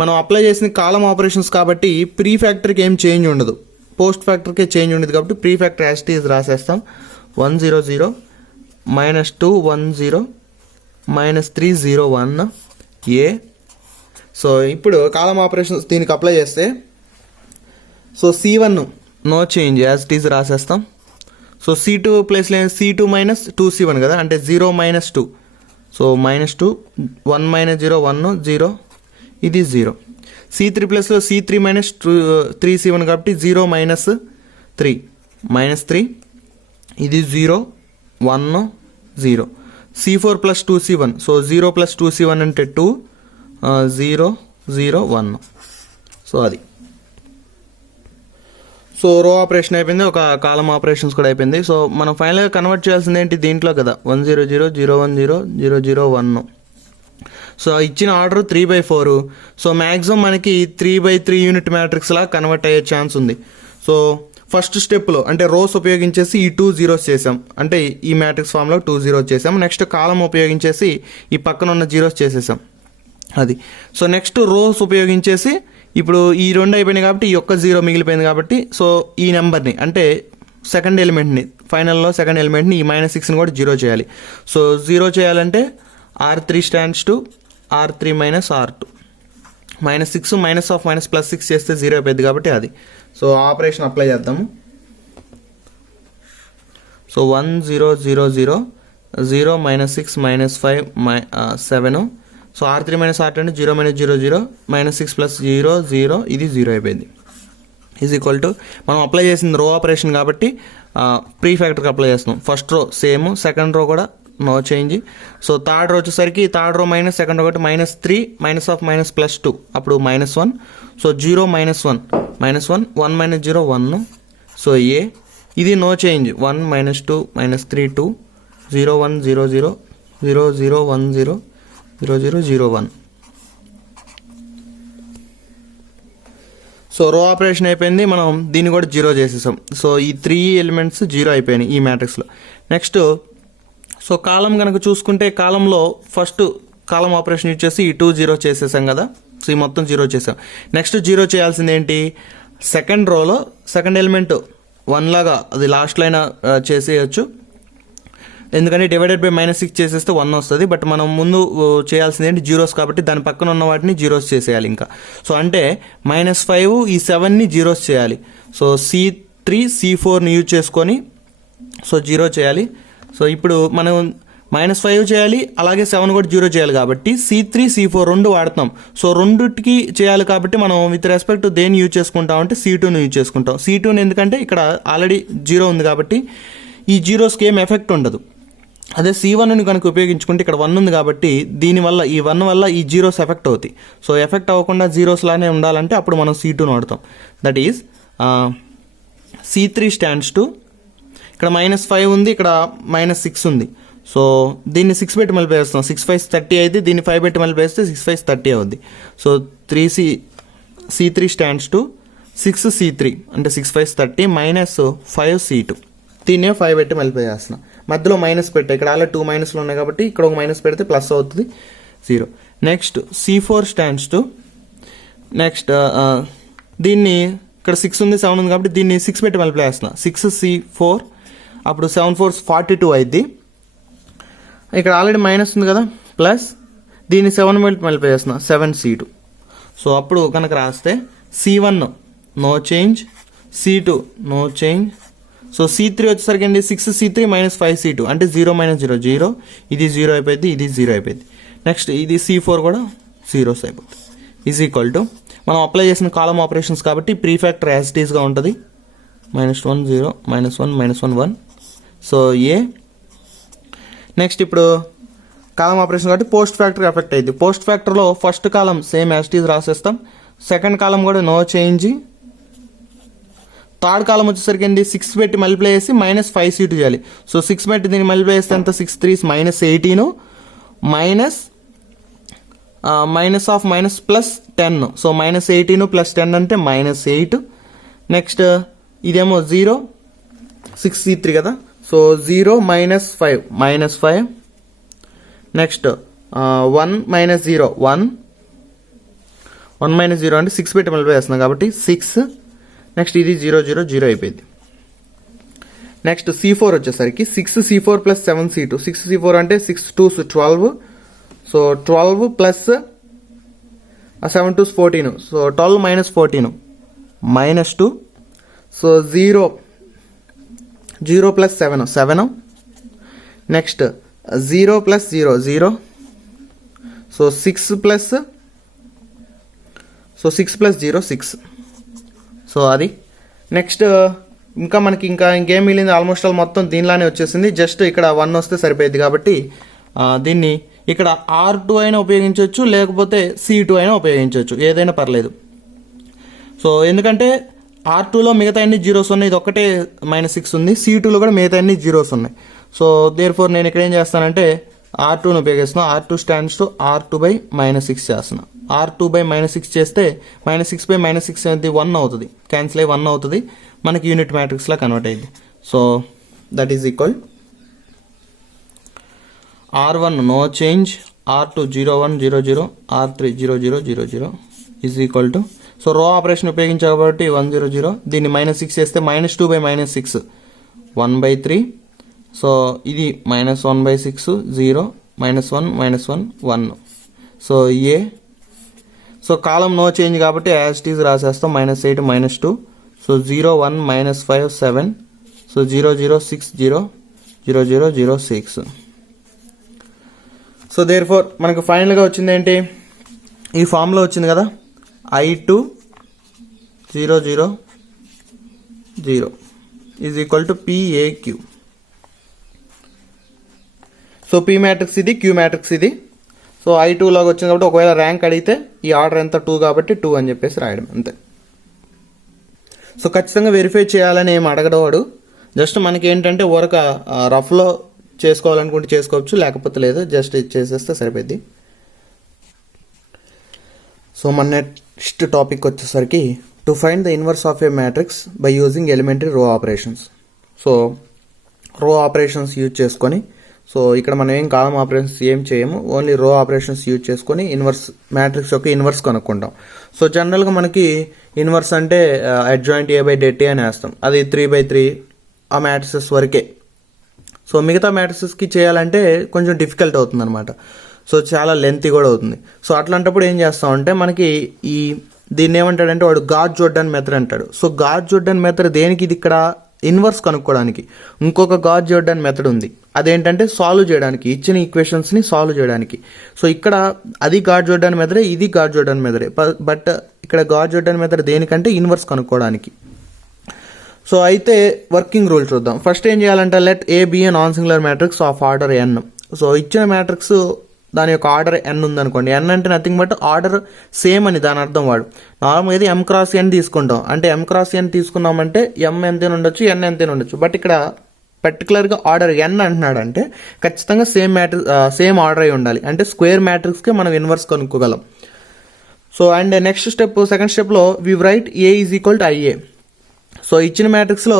మనం అప్లై చేసిన కాలం ఆపరేషన్స్ కాబట్టి ప్రీ ఫ్యాక్టర్కి ఏం చేంజ్ ఉండదు, పోస్ట్ ఫ్యాక్టర్కే చేంజ్ ఉండదు కాబట్టి pre factor as it is రాసేస్తాం. 1 0 0 మైనస్ 2 1 0 మైనస్ 3 0 1 ఏ. సో ఇప్పుడు కాలం ఆపరేషన్స్ దీనికి అప్లై చేస్తే so C1 no change as it is రాసేస్తాం. సో C2 ప్లేస్లో C2 మైనస్ 2C1 కదా, అంటే 0 మైనస్ 2, సో మైనస్ 2 1 మైనస్ 0 1 0 ఇది 0. C3 ప్లస్లో C3 మైనస్ 3C1 కాబట్టి 0 మైనస్ 3 మైనస్ 3 ఇది 0 1 0. C4 plus 2C1, so 0 plus 2C1 అంటే 2 0 0 1. సో అది సో రో ఆపరేషన్ అయిపోయింది, ఒక కాలం ఆపరేషన్స్ కూడా అయిపోయింది. సో మనం ఫైనల్గా కన్వర్ట్ చేయాల్సింది ఏంటి దీంట్లో కదా, 1 0 0 0 1 0 0 0 1. సో ఇచ్చిన ఆర్డర్ 3/4, సో మ్యాక్సిమం మనకి 3/3 యూనిట్ మ్యాట్రిక్స్ లా కన్వర్ట్ అయ్యే ఛాన్స్ ఉంది. సో ఫస్ట్ స్టెప్లో అంటే రోస్ ఉపయోగించేసి ఈ 2 zeros చేసాం, అంటే ఈ మ్యాట్రిక్స్ ఫామ్లో 2 zeros చేసాం. నెక్స్ట్ కాలం ఉపయోగించేసి ఈ పక్కన ఉన్న జీరోస్ చేసేసాం అది. సో నెక్స్ట్ రోస్ ఉపయోగించేసి ఇప్పుడు ఈ 2 అయిపోయినాయి కాబట్టి ఈ ఒక్క 0 మిగిలిపోయింది కాబట్టి సో ఈ నెంబర్ని అంటే సెకండ్ ఎలిమెంట్ని ఫైనల్లో సెకండ్ ఎలిమెంట్ని ఈ -6ని కూడా 0 చేయాలి. సో 0 చేయాలంటే R3 stands to R3 minus R2 -6 minus of minus plus 6 చేస్తే 0 అయిపోయింది కాబట్టి అది. సో ఆపరేషన్ అప్లై చేద్దాము. So 1 0 0 0 0 -6 -5 7. So R3 minus R2 అంటే 0 మైనస్ 0 0 -6 ప్లస్ 0 0 ఇది 0 అయిపోయింది. ఈజ్ ఈక్వల్ టు మనం అప్లై చేసింది రో ఆపరేషన్ కాబట్టి ప్రీ ఫ్యాక్టర్కి అప్లై చేస్తున్నాం. First row same, second row కూడా no change. So third row వచ్చేసరికి third row minus second row ఒకటి -3 మైనస్ ఆఫ్ మైనస్ ప్లస్ 2 అప్పుడు -1. So 0 -1 -1 1 minus 0 1. సో ఏ ఇది నో చేంజ్ 1 -2 -3 2 0 1 0 0 0 0 1 0 0 0 0 1. సో రో ఆపరేషన్ అయిపోయింది, మనం దీన్ని కూడా 0 చేసేసాం. సో ఈ 3 ఎలిమెంట్స్ 0 అయిపోయినాయి ఈ మ్యాట్రిక్స్లో. నెక్స్ట్ సో కాలం కనుక చూసుకుంటే కాలంలో ఫస్ట్ కాలం ఆపరేషన్ ఇచ్చేసి ఈ 2 0 చేసేసాం కదా, సో ఈ మొత్తం 0 చేసాం. నెక్స్ట్ 0 చేయాల్సింది ఏంటి, సెకండ్ రోలో సెకండ్ ఎలిమెంట్ 1 లాగా అది లాస్ట్ లైన్ చేసేయచ్చు, ఎందుకంటే డివైడెడ్ బై -6 చేసేస్తే 1 వస్తుంది. బట్ మనం ముందు చేయాల్సింది ఏంటి జీరోస్ కాబట్టి దాని పక్కన ఉన్న వాటిని జీరోస్ చేసేయాలి ఇంకా. సో అంటే -5 ఈ 7ని జీరోస్ చేయాలి. సో C3 C4ని యూజ్ చేసుకొని సో 0 చేయాలి. సో ఇప్పుడు మనం -5 చేయాలి, అలాగే 7 కూడా 0 చేయాలి కాబట్టి C3 C4 రెండు వాడతాం. సో రెండుకి చేయాలి కాబట్టి మనం విత్ రెస్పెక్ట్ దేన్ని యూజ్ చేసుకుంటాం అంటే C2ని యూజ్ చేసుకుంటాం. C2ని ఎందుకంటే ఇక్కడ ఆల్రెడీ 0 ఉంది కాబట్టి ఈ జీరోస్కి ఏం ఎఫెక్ట్ ఉండదు. అదే C1ని కనుక ఉపయోగించుకుంటే ఇక్కడ 1 ఉంది కాబట్టి దీనివల్ల ఈ 1 వల్ల ఈ జీరోస్ ఎఫెక్ట్ అవుతాయి. సో ఎఫెక్ట్ అవ్వకుండా జీరోస్ లానే ఉండాలంటే అప్పుడు మనం C2ని వాడతాం. That is C3 stands to ఇక్కడ -5 ఉంది, ఇక్కడ -6 ఉంది. సో దీన్ని 6 పెట్టి మళ్ళీ వేస్తాం, 6 5 30 అయితే దీన్ని 5 పెట్టి మళ్ళీ వేస్తే 6 5 30 అవుద్ది. So C3 stands to 6 C3 అంటే 6 5 30 -5 C2 దీన్నే 5 పెట్టి మళ్ళీ వేస్తున్నాం. మధ్యలో మైనస్ పెట్టే ఇక్కడ అలా 2 మైనస్లు ఉన్నాయి కాబట్టి ఇక్కడ ఒక మైనస్ పెడితే ప్లస్ అవుతుంది 0. Next C4 stands to next దీన్ని ఇక్కడ 6 ఉంది 7 ఉంది కాబట్టి దీన్ని 6 పెట్టి మళ్ళీ వేస్తున్నా, 6 C4 అప్పుడు 7 4 42 అయింది. ఇక్కడ ఆల్రెడీ మైనస్ ఉంది కదా ప్లస్ దీన్ని 7 పెట్టి మళ్ళీ వేస్తున్నా 7 C2. సో అప్పుడు కనుక రాస్తే C1 no change, C2 no change. So C3 వచ్చేసరికి అండి 6 C3 -5 C2 అంటే 0 -0 0 ఇది 0 అయిపోయింది, ఇది 0 అయిపోయింది. నెక్స్ట్ ఇది C4 కూడా జీరోస్ అయిపోతుంది. ఈజ్ ఈక్వల్ టు మనం అప్లై చేసిన కాలం ఆపరేషన్స్ కాబట్టి ప్రీ ఫ్యాక్టర్ యాజ్ ఇట్ ఈస్గా ఉంటుంది. -1 0 -1 -1 1. సో ఏ నెక్స్ట్ ఇప్పుడు కాలం ఆపరేషన్ కాబట్టి పోస్ట్ ఫ్యాక్టర్ ఎఫెక్ట్ అయింది. పోస్ట్ ఫ్యాక్టర్లో first column same as it is రాసేస్తాం, సెకండ్ కాలం కూడా నో చేంజ్, థర్డ్ కాలం వచ్చేసరికి ఏంటి 6 పెట్టి మల్టిప్లై చేసి -5c2 చేయాలి. సో 6 పెట్టి దీన్ని మల్టిప్లై చేస్తే ఎంత 6 3 -18 minus of minus plus 10. So -18 + 10 అంటే -8. నెక్స్ట్ ఇదేమో 0 6c3 కదా. సో 0 -5 నెక్స్ట్ 1 - 0 1 1 - 0 అంటే 6 పెట్టి మల్టిప్లై చేస్తున్నాం కాబట్టి 6. నెక్స్ట్ ఇది 0 0 0 అయిపోయింది. నెక్స్ట్ C4 వచ్చేసరికి 6c4 + 7c2. 6c4 అంటే 6 2s 12. So 12 plus 7 2s 14. So 12 - 14 -2. So 0 + 7 next 0 + 0 0. So 6 + 0 6. So అది నెక్స్ట్ ఇంకా మనకి ఇంకేం మిగిలింది, ఆల్మోస్ట్ ఆల్ మొత్తం దీనిలానే వచ్చేసింది. జస్ట్ ఇక్కడ 1 వస్తే సరిపోయింది కాబట్టి దీన్ని ఇక్కడ R2 అయినా ఉపయోగించవచ్చు, లేకపోతే C2 అయినా ఉపయోగించవచ్చు, ఏదైనా పర్లేదు. సో ఎందుకంటే R2లో మిగతా అన్ని జీరోస్ ఉన్నాయి, ఇది ఒక్కటే -6 ఉంది. C2లో కూడా మిగతా అన్ని జీరోస్ ఉన్నాయి. సో దేర్ఫోర్ నేను ఇక్కడ ఏం చేస్తానంటే R2ను ఉపయోగిస్తున్నాను. R2 స్టాండ్స్ టు R2/-6 చేస్తున్నాను. R2/-6 చేస్తే -6/-6 అనేది 1 అవుతుంది, క్యాన్సిల్ అయ్యి 1 అవుతుంది, మనకి యూనిట్ మ్యాట్రిక్స్లా కన్వర్ట్ అయ్యింది. So that is equal R1 no change, R2 0 1 0 0, R3 0 0 0 0 is equal to, so రో ఆపరేషన్ ఉపయోగించాం కాబట్టి 1 0 0, దీన్ని -6 చేస్తే -2/-6 1/3. సో ఇది -1/6 0 -1 -1 1. So uh, so column no change కాబట్టి యాజ్ ఇట్ ఈజ్ రాసేస్తాం, -8 -2. సో 0 1 -5 7. సో 0 0 6 0 0 0 0 6. సో దేర్ఫోర్ మనకు ఫైనల్గా వచ్చింది ఏంటి, ఈ ఫామ్లో వచ్చింది కదా, I2 0 0 0 is equal to PAQ. So P matrix ఇది, Q మ్యాట్రిక్స్ ఇది. సో I2 లాగా వచ్చింది కాబట్టి ఒకవేళ ర్యాంక్ అడిగితే ఈ ఆర్డర్ ఎంత 2 కాబట్టి 2 అని చెప్పేసి రాయడం అంతే. సో ఖచ్చితంగా వెరిఫై చేయాలని ఏం అడగడవాడు, జస్ట్ మనకి ఏంటంటే వర్క్ రఫ్లో చేసుకోవాలనుకుంటే చేసుకోవచ్చు, లేకపోతే లేదు, జస్ట్ ఇది చేసేస్తే సరిపోద్ది. సో మన నెక్స్ట్ టాపిక్ వచ్చేసరికి to find the inverse of A matrix by using elementary row operations. So row operations use చేసుకొని, సో ఇక్కడ మనం ఏం కాలం ఆపరేషన్స్ ఏం చేయము, ఓన్లీ రో ఆపరేషన్స్ యూజ్ చేసుకొని ఇన్వర్స్ మ్యాట్రిక్స్ యొక్క ఇన్వర్స్ కనుక్కుంటాం. సో జనరల్గా మనకి ఇన్వర్స్ అంటే అడ్జాయింట్ A/det అని వేస్తాం, అది 3/3 ఆ మ్యాట్రిసెస్ వరకే. సో మిగతా మ్యాట్రిసెస్కి చేయాలంటే కొంచెం డిఫికల్ట్ అవుతుంది అనమాట, సో చాలా లెంతీ కూడా అవుతుంది. సో అట్లాంటప్పుడు ఏం చేస్తామంటే మనకి దీన్ని ఏమంటాడంటే వాడు గాస్ జోర్డాన్ మెథడ్ అంటాడు. సో గాస్ జోర్డాన్ మెథడ్ దేనికి, ఇది ఇక్కడ ఇన్వర్స్ కనుక్కోవడానికి. ఇంకొక గాస్ జోర్డాన్ మెథడ్ ఉంది, అదేంటంటే సాల్వ్ చేయడానికి, ఇచ్చిన ఈక్వేషన్స్ని సాల్వ్ చేయడానికి. సో ఇక్కడ అది గాస్ జోర్డాన్ మెథడే, ఇది గాస్ జోర్డాన్ మెథడే, బట్ ఇక్కడ గాస్ జోర్డాన్ మెథడ్ దేనికంటే ఇన్వర్స్ కనుక్కోవడానికి. సో అయితే వర్కింగ్ రూల్ చూద్దాం. ఫస్ట్ ఏం చేయాలంటే let A be a non singular matrix of order n. So ఇచ్చిన మ్యాట్రిక్స్ దాని యొక్క ఆర్డర్ n ఉందనుకోండి, n అంటే నథింగ్ బట్ ఆర్డర్ సేమ్ అని దాని అర్థం. వాడు నార్మల్గా ఇది M x n తీసుకుంటాం, అంటే M x n తీసుకున్నామంటే M ఎంతైనా ఉండొచ్చు, n ఎంతైనా ఉండొచ్చు, బట్ ఇక్కడ పర్టికులర్గా ఆర్డర్ n అంటున్నాడు అంటే ఖచ్చితంగా సేమ్ ఆర్డర్ అయి ఉండాలి, అంటే స్క్వేర్ మ్యాట్రిక్స్కి మనం ఇన్వర్స్ కనుక్కోగలం. So and next step, second స్టెప్లో we write A is equal to IA. So ఇచ్చిన మ్యాట్రిక్స్లో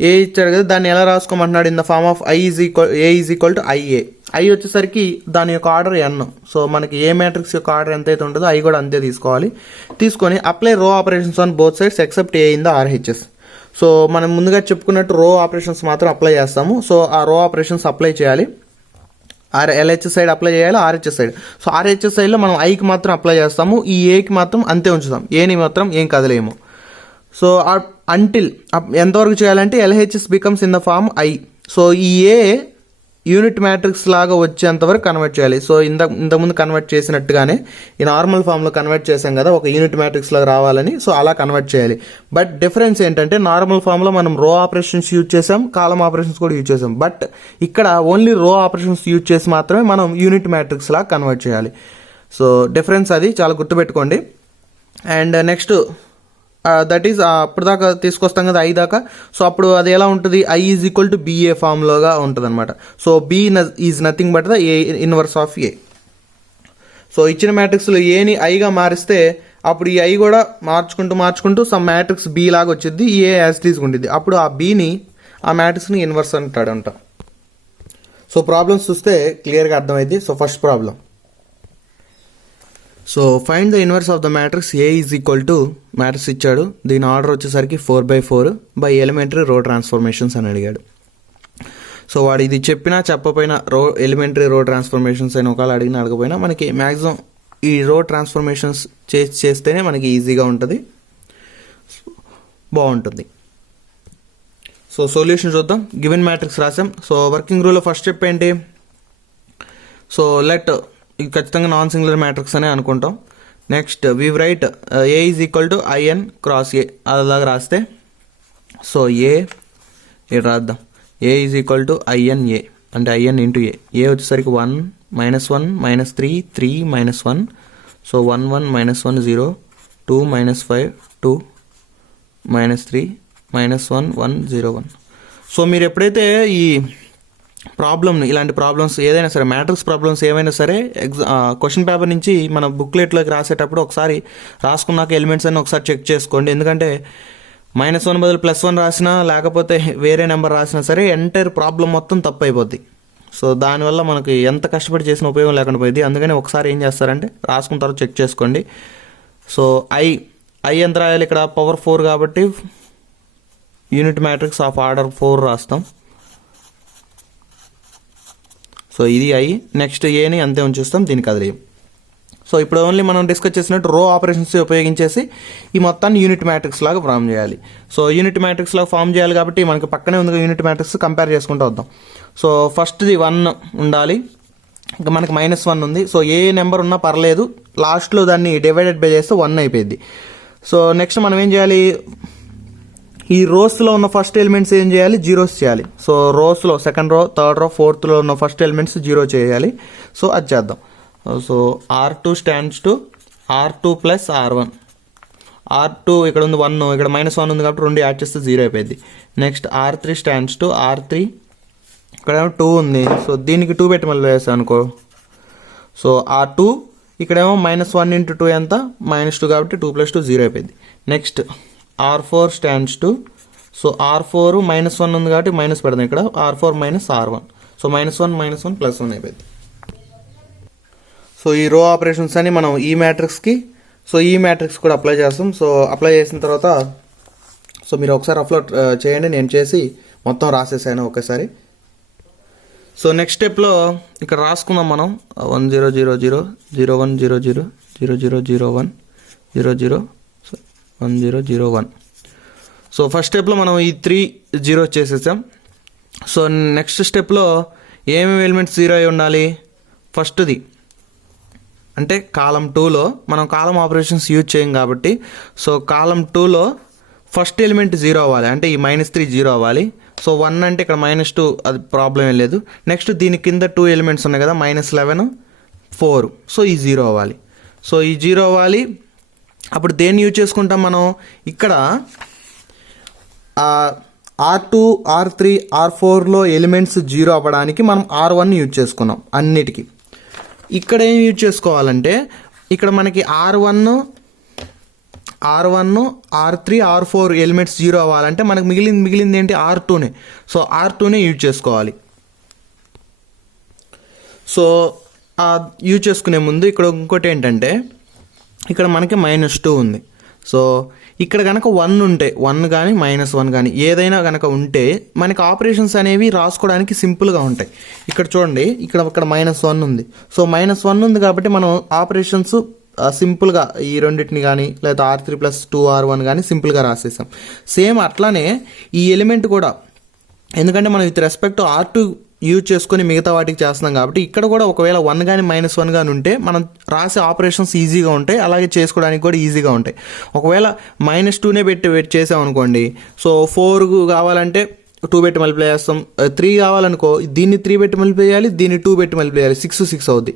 ఏ ఇచ్చాడు కదా, దాన్ని ఎలా రాసుకోమంటున్నాడు, in the form of A is equal to IA. I వచ్చేసరికి దాని యొక్క ఆర్డర్ n. సో మనకి ఏ మ్యాట్రిక్స్ యొక్క ఆర్డర్ ఎంతైతే ఉంటుందో I కూడా అంతే తీసుకోవాలి. తీసుకొని అప్లై రో operations on both sides except A in the RHS. So మనం ముందుగా చెప్పుకున్నట్టు రో ఆపరేషన్స్ మాత్రం అప్లై చేస్తాము. సో ఆ రో ఆపరేషన్స్ అప్లై చేయాలి, LHS సైడ్ అప్లై చేయాలి, RHS సైడ్. సో RHS సైడ్లో మనం Iకి మాత్రం అప్లై చేస్తాము, ఈ Aకి మాత్రం అంతే ఉంచుతాం, Aని మాత్రం ఏం కదలేము. సో అంటిల్ ఎంతవరకు చేయాలంటే LHS becomes in the form I. So ఈ A యూనిట్ మ్యాట్రిక్స్ లాగా వచ్చేంతవరకు కన్వర్ట్ చేయాలి. సో ఇంతకుముందు కన్వర్ట్ చేసినట్టుగానే ఈ నార్మల్ ఫామ్లో కన్వర్ట్ చేసాం కదా, ఒక యూనిట్ మ్యాట్రిక్స్ లాగా రావాలని, సో అలా కన్వర్ట్ చేయాలి. బట్ డిఫరెన్స్ ఏంటంటే నార్మల్ ఫామ్లో మనం రో ఆపరేషన్స్ యూజ్ చేసాం, కాలం ఆపరేషన్స్ కూడా యూజ్ చేసాం, బట్ ఇక్కడ ఓన్లీ రో ఆపరేషన్స్ యూజ్ చేసి మాత్రమే మనం యూనిట్ మ్యాట్రిక్స్ లాగా కన్వర్ట్ చేయాలి. సో డిఫరెన్స్ అది చాలా గుర్తుపెట్టుకోండి. అండ్ నెక్స్ట్ దట్ ఈస్ అప్పుడు దాకా తీసుకొస్తాం కదా ఐ దాకా. సో అప్పుడు అది ఎలా ఉంటుంది, I is equal to BA ఫామ్లోగా ఉంటుంది అనమాట. So B is nothing but the A inverse of A. So ఇచ్చిన మ్యాట్రిక్స్లో ఏని ఐగా మారిస్తే అప్పుడు ఈ ఐ కూడా మార్చుకుంటూ సమ్ మ్యాట్రిక్స్ బి లాగా వచ్చింది, ఏ యాజ్ టీజ్గా ఉంటుంది. అప్పుడు ఆ బీని ఆ మ్యాట్రిక్స్ని ఇన్వర్స్ అంటాడంట. సో ప్రాబ్లమ్స్ చూస్తే క్లియర్గా అర్థమైంది. So first problem, so find the inverse of the matrix A is equal to matrix ఇచ్చాడు, దీని ఆర్డర్ వచ్చేసరికి 4/4 బై ఎలిమెంటరీ రో ట్రాన్స్ఫర్మేషన్స్ అని అడిగాడు. సో వాడు ఇది చెప్పినా చెప్పపోయినా ఎలిమెంటరీ రో ట్రాన్స్ఫర్మేషన్స్ అని ఒకవేళ అడిగినా అడగపోయినా మనకి మ్యాక్సిమం ఈ రో ట్రాన్స్ఫర్మేషన్స్ చేస్తేనే మనకి ఈజీగా ఉంటుంది, బాగుంటుంది. సో సొల్యూషన్ చూద్దాం. గివెన్ మ్యాట్రిక్స్ రాసాం. సో వర్కింగ్ రూల్లో ఫస్ట్ స్టెప్ ఏంటి, సో లెట్ ఇది ఖచ్చితంగా నాన్ సింగులర్ మ్యాట్రిక్స్ అనే అనుకుంటాం. Next we write A is equal to IN cross A, అలాగా రాస్తే సో ఏ రాద్దాం, A is equal to IN A అంటే ఐఎన్ ఇంటూ ఏ వచ్చేసరికి 1 -1 -3 3 -1, సో 1 1 -1 0 2 -5 2 -3 -1 1 0 1. సో మీరు ఎప్పుడైతే ఈ ప్రాబ్లమ్ని ఇలాంటి ప్రాబ్లమ్స్ ఏదైనా సరే మ్యాట్రిక్స్ ప్రాబ్లమ్స్ ఏమైనా సరే క్వశ్చన్ పేపర్ నుంచి మన బుక్లెట్లోకి రాసేటప్పుడు ఒకసారి రాసుకున్నాక ఎలిమెంట్స్ అన్ని ఒకసారి చెక్ చేసుకోండి. ఎందుకంటే -1 బదులు +1 రాసినా లేకపోతే వేరే నెంబర్ రాసినా సరే ఎంటైర్ ప్రాబ్లం మొత్తం తప్పు అయిపోద్ది. సో దానివల్ల మనకి ఎంత కష్టపడి చేసిన ఉపయోగం లేకుండా పోయింది. అందుకని ఒకసారి ఏం చేస్తారంటే రాసుకున్న తర్వాత చెక్ చేసుకోండి. సో ఐ ఎంత రాయాలి, ఇక్కడ పవర్ 4 కాబట్టి యూనిట్ మ్యాట్రిక్స్ ఆఫ్ ఆర్డర్ 4 రాస్తాం. సో ఇది ఐ. నెక్స్ట్ ఏని అంతే ఉంచేస్తాం, దీనికి అది. సో ఇప్పుడు ఓన్లీ మనం డిస్కస్ చేసినట్టు రో ఆపరేషన్స్ ఉపయోగించేసి ఈ మొత్తాన్ని యూనిట్ మ్యాట్రిక్స్ లాగా ఫామ్ చేయాలి. సో యూనిట్ మ్యాట్రిక్స్ లాగా ఫామ్ చేయాలి కాబట్టి మనకి పక్కనే ఉంది యూనిట్ మ్యాట్రిక్స్, కంపేర్ చేసుకుంటూ వద్దాం. సో ఫస్ట్ది 1 ఉండాలి, ఇంకా మనకి -1 ఉంది. సో ఏ నెంబర్ ఉన్నా పర్లేదు, లాస్ట్లో దాన్ని డివైడెడ్ బై చేస్తే 1 అయిపోయింది. సో నెక్స్ట్ మనం ఏం చేయాలి, ఈ రోస్లో ఉన్న ఫస్ట్ ఎలిమెంట్స్ ఏం చేయాలి, జీరోస్ చేయాలి. సో రోస్లో సెకండ్ రో, థర్డ్ రో, ఫోర్త్లో ఉన్న ఫస్ట్ ఎలిమెంట్స్ 0 చేయాలి. సో అది చేద్దాం. So R2 stands to R2 + R1. R2 ఇక్కడ ఉంది 1, ఇక్కడ -1 ఉంది కాబట్టి 2 యాడ్ చేస్తే 0 అయిపోయింది. Next R3 stands to R3, ఇక్కడ 2 ఉంది. సో దీనికి 2 పెట్టి మళ్ళీ వేస్తాను అనుకో. సో R2 ఇక్కడేమో -1 × 2 ఎంత, -2 కాబట్టి 2 + 2 0 అయిపోయింది. Next R4 stands to, so R4 -1 ఉంది కాబట్టి మైనస్ పెడదాం ఇక్కడ, R4 - R1. సో -1 -1 +1 అయిపోయింది. సో ఈ రో ఆపరేషన్స్ అని మనం ఈ మ్యాట్రిక్స్కి, సో ఈ మ్యాట్రిక్స్ కూడా అప్లై చేస్తాం. సో అప్లై చేసిన తర్వాత సో మీరు ఒకసారి అప్లోడ్ చేయండి, నేను చేసి మొత్తం రాసేసాను ఒకేసారి. సో నెక్స్ట్ స్టెప్లో ఇక్కడ రాసుకుందాం మనం 1 0 0 0 0 1 0 0 0 0 0 1 0 0 1 0 0 1. సో ఫస్ట్ స్టెప్లో మనం ఈ 3 0 చేసేసాం. సో నెక్స్ట్ స్టెప్లో ఏమేమి ఎలిమెంట్స్ 0 అయి ఉండాలి, ఫస్ట్ది అంటే కాలం 2లో మనం కాలం ఆపరేషన్స్ యూజ్ చేయం కాబట్టి, సో కాలం 2లో ఫస్ట్ ఎలిమెంట్ 0 అవ్వాలి, అంటే ఈ -3 0 అవ్వాలి. సో 1 అంటే ఇక్కడ -2 అది ప్రాబ్లం ఏం లేదు. నెక్స్ట్ దీని కింద 2 ఎలిమెంట్స్ ఉన్నాయి కదా, -11 4, సో ఈ 0 అవ్వాలి. సో ఈ 0 అవ్వాలి. అప్పుడు దేన్ని యూజ్ చేసుకుంటాం మనం, ఇక్కడ R2 R3 R4లో ఎలిమెంట్స్ 0 అవ్వడానికి మనం R1 యూజ్ చేసుకున్నాం అన్నిటికీ. ఇక్కడ ఏం యూజ్ చేసుకోవాలంటే ఇక్కడ మనకి R1 R3 R4 ఎలిమెంట్స్ 0 అవ్వాలంటే మనకు మిగిలింది ఏంటి, R2నే. సో R2నే యూజ్ చేసుకోవాలి. సో యూజ్ చేసుకునే ముందు ఇక్కడ ఇంకోటి ఏంటంటే ఇక్కడ మనకి -2 ఉంది. సో ఇక్కడ కనుక 1 ఉంటే, 1 కానీ -1 కానీ ఏదైనా కనుక ఉంటే మనకి ఆపరేషన్స్ అనేవి రాసుకోవడానికి సింపుల్గా ఉంటాయి. ఇక్కడ చూడండి, ఇక్కడ -1 ఉంది. సో -1 ఉంది కాబట్టి మనం ఆపరేషన్స్ సింపుల్గా ఈ రెండింటిని కానీ లేదా R3 + 2 R1 కానీ సింపుల్గా రాసేసాం. సేమ్ అట్లానే ఈ ఎలిమెంట్ కూడా, ఎందుకంటే మనం with respect to R2 use చేసుకొని మిగతా వాటికి చేస్తున్నాం కాబట్టి ఇక్కడ కూడా ఒకవేళ 1 కానీ -1 కానీ ఉంటే మనం రాసే ఆపరేషన్స్ ఈజీగా ఉంటాయి, అలాగే చేసుకోవడానికి కూడా ఈజీగా ఉంటాయి. ఒకవేళ -2నే పెట్టి చేసాం అనుకోండి, సో 4 కావాలంటే 2 పెట్టి మల్టిప్లై చేస్తాం. 3 కావాలనుకో దీన్ని 3 పెట్టి మల్టిప్లై చేయాలి, దీన్ని 2 పెట్టి మల్టిప్లై చేయాలి, 6 అవుద్ది.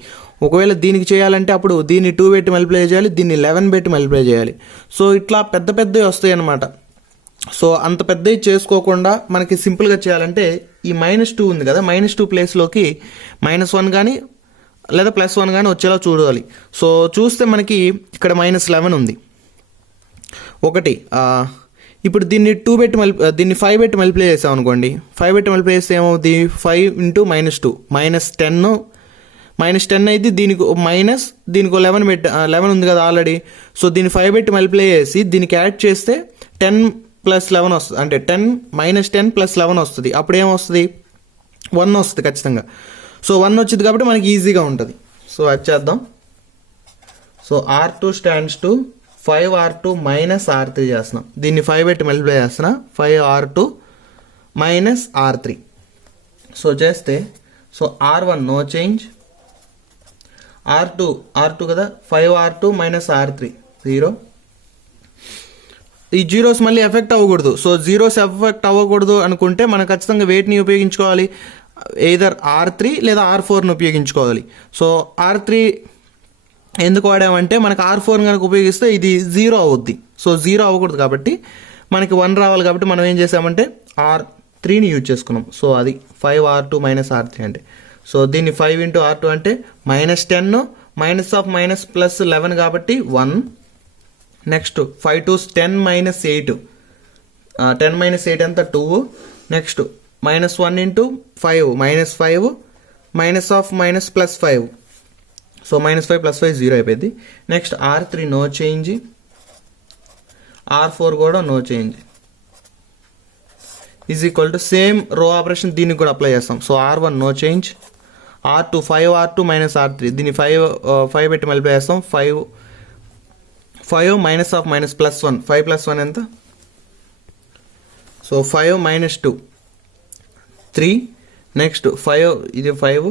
ఒకవేళ దీనికి చేయాలంటే అప్పుడు దీన్ని 2 పెట్టి మల్టిప్లై చేయాలి, దీన్ని 11 పెట్టి మల్టిప్లై చేయాలి. సో ఇట్లా పెద్ద పెద్దవి వస్తాయి అన్నమాట. సో అంత పెద్దవి చేసుకోకుండా మనకి సింపుల్గా చేయాలంటే ఈ -2 ఉంది కదా, -2 ప్లేస్లోకి -1 కానీ లేదా +1 కానీ వచ్చేలా చూడాలి. సో చూస్తే మనకి ఇక్కడ -11 ఉంది ఒకటి. ఇప్పుడు దీన్ని 2 పెట్టి దీన్ని 5 పెట్టి మల్టిప్లై చేసాం అనుకోండి. 5 పెట్టి మల్టిప్లై చేస్తే ఏమవుతుంది, 5 × -2 -10 అయితే దీనికి దీనికి 11 పెట్టి 11 ఉంది కదా ఆల్రెడీ. సో దీన్ని 5 పెట్టి మల్టిప్లై చేసి దీనికి యాడ్ చేస్తే 10 + 11 వస్తుంది, అంటే 10 -10 + 11 వస్తుంది. అప్పుడు ఏమొస్తుంది, 1 వస్తుంది ఖచ్చితంగా. సో 1 వచ్చింది కాబట్టి మనకి ఈజీగా ఉంటుంది. సో అది చేద్దాం. So R2 stands to 5R2 - R3 చేస్తున్నాం. దీన్ని 5 పెట్టి మల్టిప్లై చేస్తున్నా, 5R2 - R3. సో చేస్తే so R1 no change, R2 కదా 5R2 - R3 0. ఈ జీరోస్ మళ్ళీ ఎఫెక్ట్ అవ్వకూడదు. సో జీరోస్ ఎఫెక్ట్ అవ్వకూడదు అనుకుంటే మనం ఖచ్చితంగా వెయిట్ని ఉపయోగించుకోవాలి, ఎయిదర్ R3 లేదా R4ని ఉపయోగించుకోవాలి. సో R3 ఎందుకు వాడామంటే మనకు R4 కనుక ఉపయోగిస్తే ఇది 0 అవుద్ది. సో 0 అవ్వకూడదు కాబట్టి మనకి 1 రావాలి కాబట్టి మనం ఏం చేసామంటే R3ని యూజ్ చేసుకున్నాం. సో అది 5R2 - R3 అంటే. సో దీన్ని 5 × R2 అంటే -10 -+11 కాబట్టి 1. నెక్స్ట్ 5 2 10 - 8, 10 - 8 ఎంత 2. నెక్స్ట్ -1 × 5 -5 -+5. సో -5 + 5 0 అయిపోయింది. Next R3 no change, R4 కూడా no change is equal to same row operation దీనికి కూడా అప్లై చేస్తాం. So R1 no change, R2 5R2 - R3 దీన్ని 5 పెట్టి మల్టిప్లై చేస్తాం. 5 -+1 5 + 1 ఎంత, సో 5 - 2 3. నెక్స్ట్ 5 ఇది 5.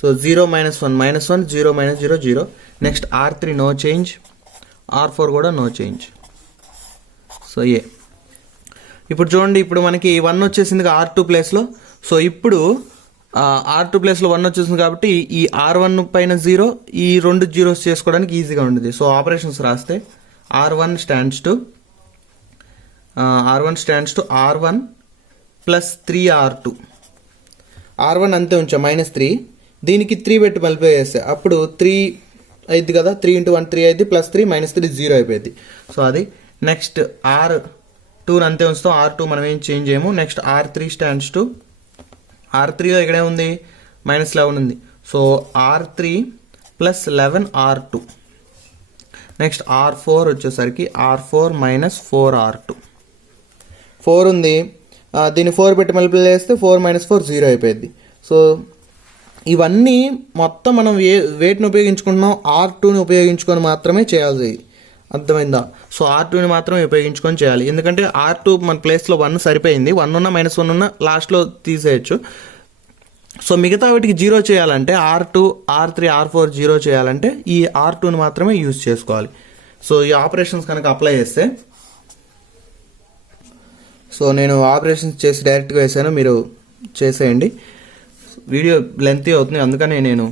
So 0 - 1 -1 0 - 0 0. Next R3 no change, R4 కూడా నో చేంజ్. సో ఇప్పుడు చూడండి, ఇప్పుడు మనకి 1 వచ్చేసింది R2 ప్లేస్లో. సో ఇప్పుడు R2 ప్లేస్లో 1 వచ్చేసింది కాబట్టి ఈ R1 పైన 0, ఈ 2 జీరోస్ చేసుకోవడానికి ఈజీగా ఉంటుంది. సో ఆపరేషన్స్ రాస్తే R1 stands to R1 + 3R2. R1 అంతే ఉంచా -3, దీనికి 3 పెట్టి మల్టిప్లై చేస్తే అప్పుడు 3 అయింది కదా, 3 × 1 3 అయింది, +3 -3 0 అయిపోయింది. సో అది. నెక్స్ట్ R2 అంతే ఉంచుతాం, R2 మనం ఏం చేంజ్ చేయము. నెక్స్ట్ R3 stands to R3లో ఇక్కడే ఉంది -11 ఉంది. So R3 + 11 R2. Next R4 వచ్చేసరికి R4 - 4R2. 4 ఉంది, దీన్ని 4 పెట్టి మల్టిప్లై చేస్తే 4 - 4 0 అయిపోయింది. సో ఇవన్నీ మొత్తం మనం వెయిట్ని ఉపయోగించుకుంటున్నాం, R2ని ఉపయోగించుకొని మాత్రమే చేయాలి, అర్థమైందా. సో R2ని మాత్రమే ఉపయోగించుకొని చేయాలి, ఎందుకంటే R2 మన ప్లేస్లో 1 సరిపోయింది. 1 ఉన్నా -1 ఉన్నా లాస్ట్లో తీసేయచ్చు. సో మిగతా వాటికి 0 చేయాలంటే R2 R3 R4 0 చేయాలంటే ఈ R2ని మాత్రమే యూజ్ చేసుకోవాలి. సో ఈ ఆపరేషన్స్ కనుక అప్లై చేస్తే, సో నేను ఆపరేషన్స్ చేసి డైరెక్ట్గా వేసాను, మీరు చేసేయండి. వీడియో లెంతీ అవుతుంది అందుకని నేను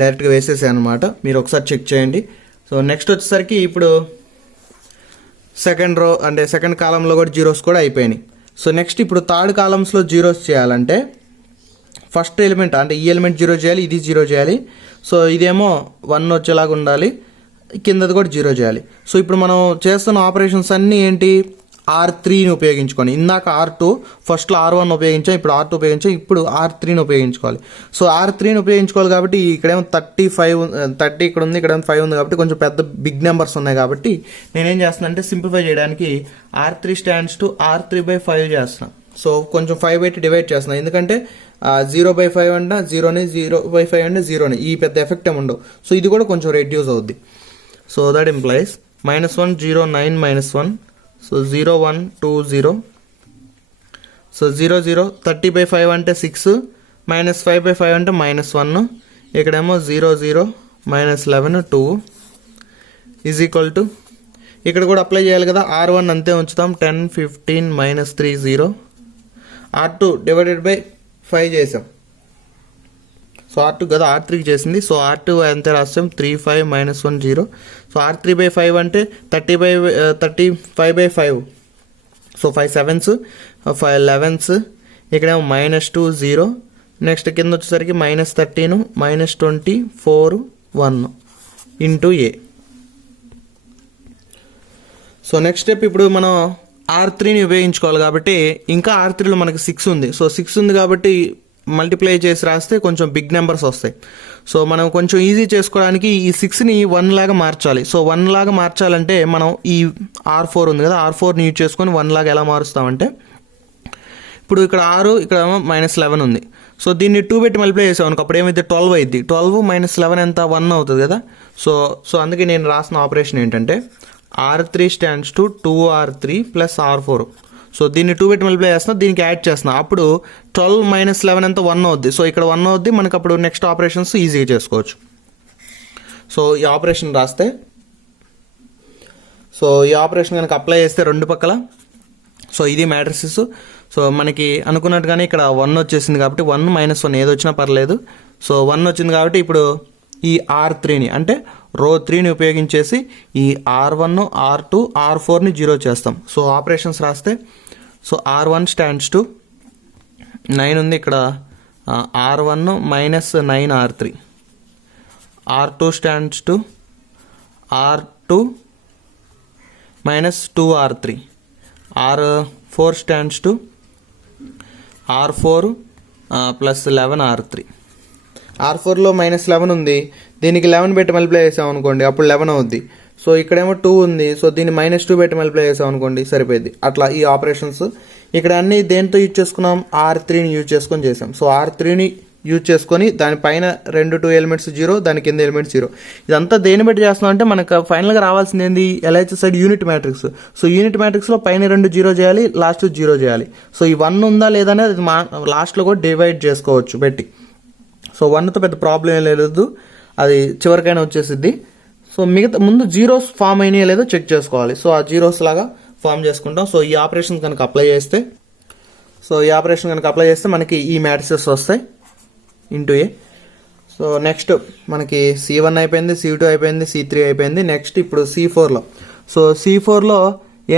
డైరెక్ట్గా వేసేసాను అనమాట, మీరు ఒకసారి చెక్ చేయండి. సో నెక్స్ట్ వచ్చేసరికి ఇప్పుడు సెకండ్ రో అంటే సెకండ్ కాలంలో కూడా జీరోస్ కూడా అయిపోయినాయి. సో నెక్స్ట్ ఇప్పుడు థర్డ్ కాలమ్స్లో జీరోస్ చేయాలంటే ఫస్ట్ ఎలిమెంట్ అంటే ఈ ఎలిమెంట్ 0 చేయాలి, ఇది 0 చేయాలి. సో ఇదేమో 1 వచ్చేలాగా ఉండాలి, కిందది కూడా 0 చేయాలి. సో ఇప్పుడు మనం చేస్తున్న ఆపరేషన్స్ అన్నీ ఏంటి, R3ని ఉపయోగించుకొని. ఇందాక R2 ఫస్ట్లో R1 ఉపయోగించాం, ఇప్పుడు R2 ఉపయోగించాం, ఇప్పుడు R3ని ఉపయోగించుకోవాలి. సో R3ని ఉపయోగించుకోవాలి కాబట్టి ఇక్కడేమో 30 ఇక్కడ ఉంది, ఇక్కడ 5 ఉంది కాబట్టి కొంచెం పెద్ద బిగ్ నెంబర్స్ ఉన్నాయి కాబట్టి నేనేం చేస్తున్నాను అంటే సింప్లిఫై చేయడానికి R3 stands to R3/5 చేస్తున్నాను. సో కొంచెం 5 పెట్టి డివైడ్ చేస్తున్నాను, ఎందుకంటే 0/5 అంటే 0ని, 0/5 అంటే 0ని, ఈ పెద్ద ఎఫెక్ట్ ఏమి ఉండవు. సో ఇది కూడా కొంచెం రెడ్యూస్ అవుద్ది. So that implies -1 0 9 -1. So 0 1 2 0. So 0 0 30/5 అంటే 6 -5/5 అంటే -1. ఇక్కడేమో 0 0 -11 2 ఈజ్ ఈక్వల్ టు ఇక్కడ కూడా అప్లై చేయాలి కదా, R1 అంతే ఉంచుతాం, 10 15 -3 0, R2 డివైడెడ్ బై 5 చేసాం. సో R2 కదా R3కి చేసింది, సో R2 అంతే రాస్తాం, 3 5 -1 0. సో R3/5 అంటే 35/5, సో 5 7s 5 11s, ఇక్కడేమో -2 0, నెక్స్ట్ కింద వచ్చేసరికి -13 -20 4 1 into A. So next step ఇప్పుడు మనం R3ని ఉపయోగించుకోవాలి కాబట్టి, ఇంకా R3లో మనకి 6 ఉంది. సో 6 ఉంది కాబట్టి మల్టిప్లై చేసి రాస్తే కొంచెం బిగ్ నెంబర్స్ వస్తాయి. సో మనం కొంచెం ఈజీ చేసుకోవడానికి ఈ 6ని 1 లాగా మార్చాలి. సో 1 లాగా మార్చాలంటే మనం ఈ R4 ఉంది కదా, R4ని యూజ్ చేసుకొని 1 లాగా ఎలా మారుస్తామంటే, ఇప్పుడు ఇక్కడ 6 ఇక్కడ -11 ఉంది. సో దీన్ని 2 పెట్టి మల్టిప్లై చేసాం అనుకో, అప్పుడు ఏమైతే 12 అయింది. 12 -11 ఎంత, 1 అవుతుంది కదా. సో అందుకే నేను రాసిన ఆపరేషన్ ఏంటంటే R3 stands to 2R3 plus R4. So దీన్ని 2 పెట్టి మల్టిప్లై చేస్తున్నా, దీనికి యాడ్ చేస్తున్నా, అప్పుడు 12 -11 ఎంత, 1 అవుద్ది. సో ఇక్కడ 1 అవుద్ది, మనకు అప్పుడు నెక్స్ట్ ఆపరేషన్స్ ఈజీగా చేసుకోవచ్చు. సో ఈ ఆపరేషన్ రాస్తే, సో ఈ ఆపరేషన్ కనుక అప్లై చేస్తే రెండు పక్కల, సో ఇది మ్యాట్రిసెస్. సో మనకి అనుకున్నట్టుగానే ఇక్కడ 1 వచ్చేసింది కాబట్టి 1 -1 ఏది వచ్చినా పర్లేదు. సో 1 వచ్చింది కాబట్టి ఇప్పుడు ఈ R3ని అంటే రో 3ని ఉపయోగించేసి ఈ R1 R2 R4ని 0 చేస్తాం. సో ఆపరేషన్స్ రాస్తే, సో R1 stands to 9 ఉంది ఇక్కడ, R1 -9 R3, R2 stands to R2 -2 R3, R4 stands to R4 +11 R3. R4లో -11 ఉంది, దీనికి 11 పెట్టి మల్టిప్లై చేసాం అనుకోండి, అప్పుడు 11 అవుద్ది. సో ఇక్కడేమో 2 ఉంది, సో దీన్ని -2 పెట్టి మల్టిప్లై చేసాం అనుకోండి, సరిపోయింది. అట్లా ఈ ఆపరేషన్స్ ఇక్కడ అన్ని దేంతో యూజ్ చేసుకున్నాం, R3ని యూజ్ చేసుకొని చేసాం. సో R3ని యూజ్ చేసుకొని దానిపైన 2 ఎలిమెంట్స్ 0, దాని కింద ఎలిమెంట్స్ 0. ఇదంతా దేని బట్టి చేస్తున్నాం అంటే మనకు ఫైనల్గా రావాల్సింది ఏంది, LHS side unit matrix. So unit మ్యాట్రిక్స్లో పైన 2 0 చేయాలి, లాస్ట్ 0 చేయాలి. సో ఈ 1 ఉందా లేదా అనేది లాస్ట్లో కూడా డివైడ్ చేసుకోవచ్చు పెట్టి. సో 1తో పెద్ద ప్రాబ్లం ఏం లేదు, అది చివరికైనా వచ్చేసిద్ది. సో మిగతా ముందు జీరోస్ ఫామ్ అయినాయో లేదో చెక్ చేసుకోవాలి. సో ఆ జీరోస్ లాగా ఫామ్ చేసుకుంటాం. సో ఈ ఆపరేషన్ కనుక అప్లై చేస్తే మనకి ఈ మ్యాట్రిసెస్ వస్తాయి ఇంటూ ఏ. సో నెక్స్ట్ మనకి C1 అయిపోయింది, C2 అయిపోయింది, C3 అయిపోయింది. నెక్స్ట్ ఇప్పుడు C4లో, సో C4లో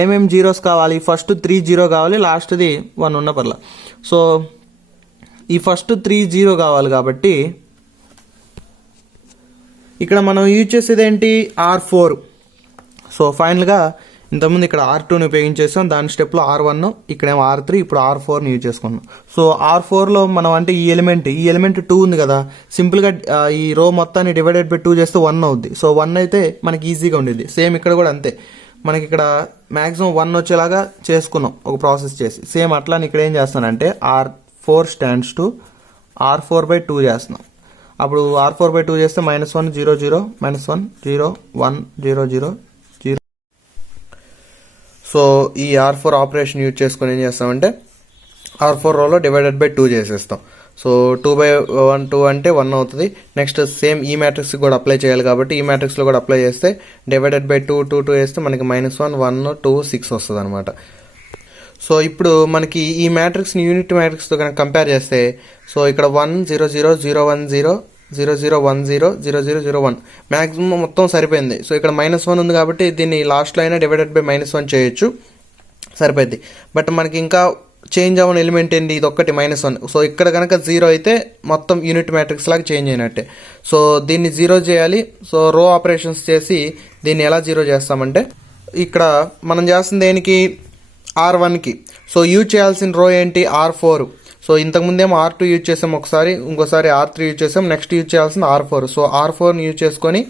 ఏమేమి జీరోస్ కావాలి, ఫస్ట్ 3 0 కావాలి, లాస్ట్ది 1 ఉన్న పర్లా. సో ఈ ఫస్ట్ 3 0 కావాలి కాబట్టి ఇక్కడ మనం యూజ్ చేసేది ఏంటి, R4. సో ఫైనల్గా ఇంతకుముందు ఇక్కడ R2ని ఉపయోగించేసాం, దాని స్టెప్లో R1, ఇక్కడేమో R3, ఇప్పుడు R4ని యూజ్ చేసుకున్నాం. సో R4లో మనం అంటే ఈ ఎలిమెంట్ 2 ఉంది కదా, సింపుల్గా ఈ రో మొత్తాన్ని డివైడెడ్ బై 2 చేస్తే 1 అవుద్ది. సో 1 అయితే మనకి ఈజీగా ఉండేది. సేమ్ ఇక్కడ కూడా అంతే, మనకి ఇక్కడ మ్యాక్సిమం 1 వచ్చేలాగా చేసుకున్నాం ఒక ప్రాసెస్ చేసి. సేమ్ అట్లా ఇక్కడ ఏం చేస్తానంటే R4 stands to R4/2 చేస్తున్నాం. అప్పుడు R4/2 చేస్తే -1 0 0 -1 0 1 0 0 0. సో ఈ R4 ఆపరేషన్ యూజ్ చేసుకొని ఏం చేస్తామంటే R4 రోలో డివైడెడ్ బై 2 చేసేస్తాం. సో 2/1 2 అంటే 1 అవుతుంది. నెక్స్ట్ సేమ్ ఈ మ్యాట్రిక్స్ కూడా అప్లై చేయాలి కాబట్టి ఈ మ్యాట్రిక్స్లో కూడా అప్లై చేస్తే డివైడెడ్ బై 2 2 2 వేస్తే మనకి -1 1 2 6 వస్తుంది అనమాట. సో ఇప్పుడు మనకి ఈ మ్యాట్రిక్స్ని యూనిట్ మ్యాట్రిక్స్తో కనుక కంపేర్ చేస్తే, సో ఇక్కడ 1 0 0 0 1 0 0 0 1 0 0 0 0 1 మ్యాక్సిమం మొత్తం సరిపోయింది. సో ఇక్కడ -1 ఉంది కాబట్టి దీన్ని లాస్ట్లో అయినా డివైడెడ్ బై -1 చేయొచ్చు, సరిపోయింది. బట్ మనకి ఇంకా చేంజ్ అవ్వని ఎలిమెంట్ ఏంటి, ఇది ఒక్కటి -1. సో ఇక్కడ కనుక 0 అయితే మొత్తం యూనిట్ మ్యాట్రిక్స్ లాగా చేంజ్ అయినట్టే. సో దీన్ని 0 చేయాలి. సో రో ఆపరేషన్స్ చేసి దీన్ని ఎలా 0 చేస్తామంటే, ఇక్కడ మనం చేస్తుంది దేనికి, R1కి. సో యూజ్ చేయాల్సిన రో ఏంటి, R4. సో ఇంతకుముందేమో R2 యూజ్ చేసాం ఒకసారి, ఇంకోసారి R3 యూజ్ చేసాం, నెక్స్ట్ యూజ్ చేయాల్సింది R4. సో R4ని యూజ్ చేసుకొని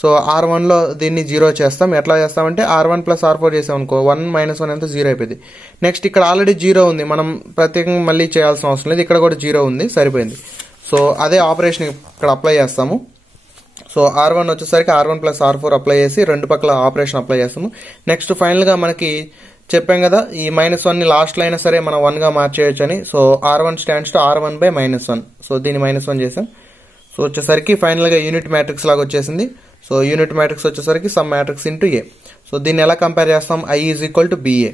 సో R1లో దీన్ని 0 చేస్తాం. ఎట్లా చేస్తామంటే R1 + R4 చేసాం అనుకో, 1 - 1 ఎంత 0 అయిపోయింది. నెక్స్ట్ ఇక్కడ ఆల్రెడీ 0 ఉంది, మనం ప్రత్యేకంగా మళ్ళీ చేయాల్సిన అవసరం లేదు, ఇక్కడ కూడా 0 ఉంది, సరిపోయింది. సో అదే ఆపరేషన్ ఇక్కడ అప్లై చేస్తాము. సో R1 వచ్చేసరికి R1 + R4 అప్లై చేసి రెండు పక్కల ఆపరేషన్ అప్లై చేస్తాము. నెక్స్ట్ ఫైనల్గా మనకి చెప్పాం కదా, ఈ -1ని లాస్ట్లో అయినా సరే మనం 1గా మార్చేయచ్చు అని. So R1 stands to R1/-1. So దీన్ని -1 చేసాం. సో వచ్చేసరికి ఫైనల్గా యూనిట్ మ్యాట్రిక్స్ లాగా వచ్చేసింది. సో యూనిట్ మ్యాట్రిక్స్ వచ్చేసరికి some matrix into A. So దీన్ని ఎలా కంపేర్ చేస్తాం? I is equal to BA.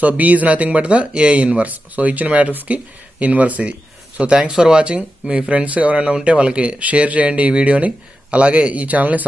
So B is nothing but the A inverse. So ఇచ్చిన మ్యాట్రిక్స్కి ఇన్వర్స్ ఇది. So thanks for watching. మీ ఫ్రెండ్స్ ఎవరైనా ఉంటే వాళ్ళకి షేర్ చేయండి ఈ వీడియోని. అలాగే ఈ ఛానల్ని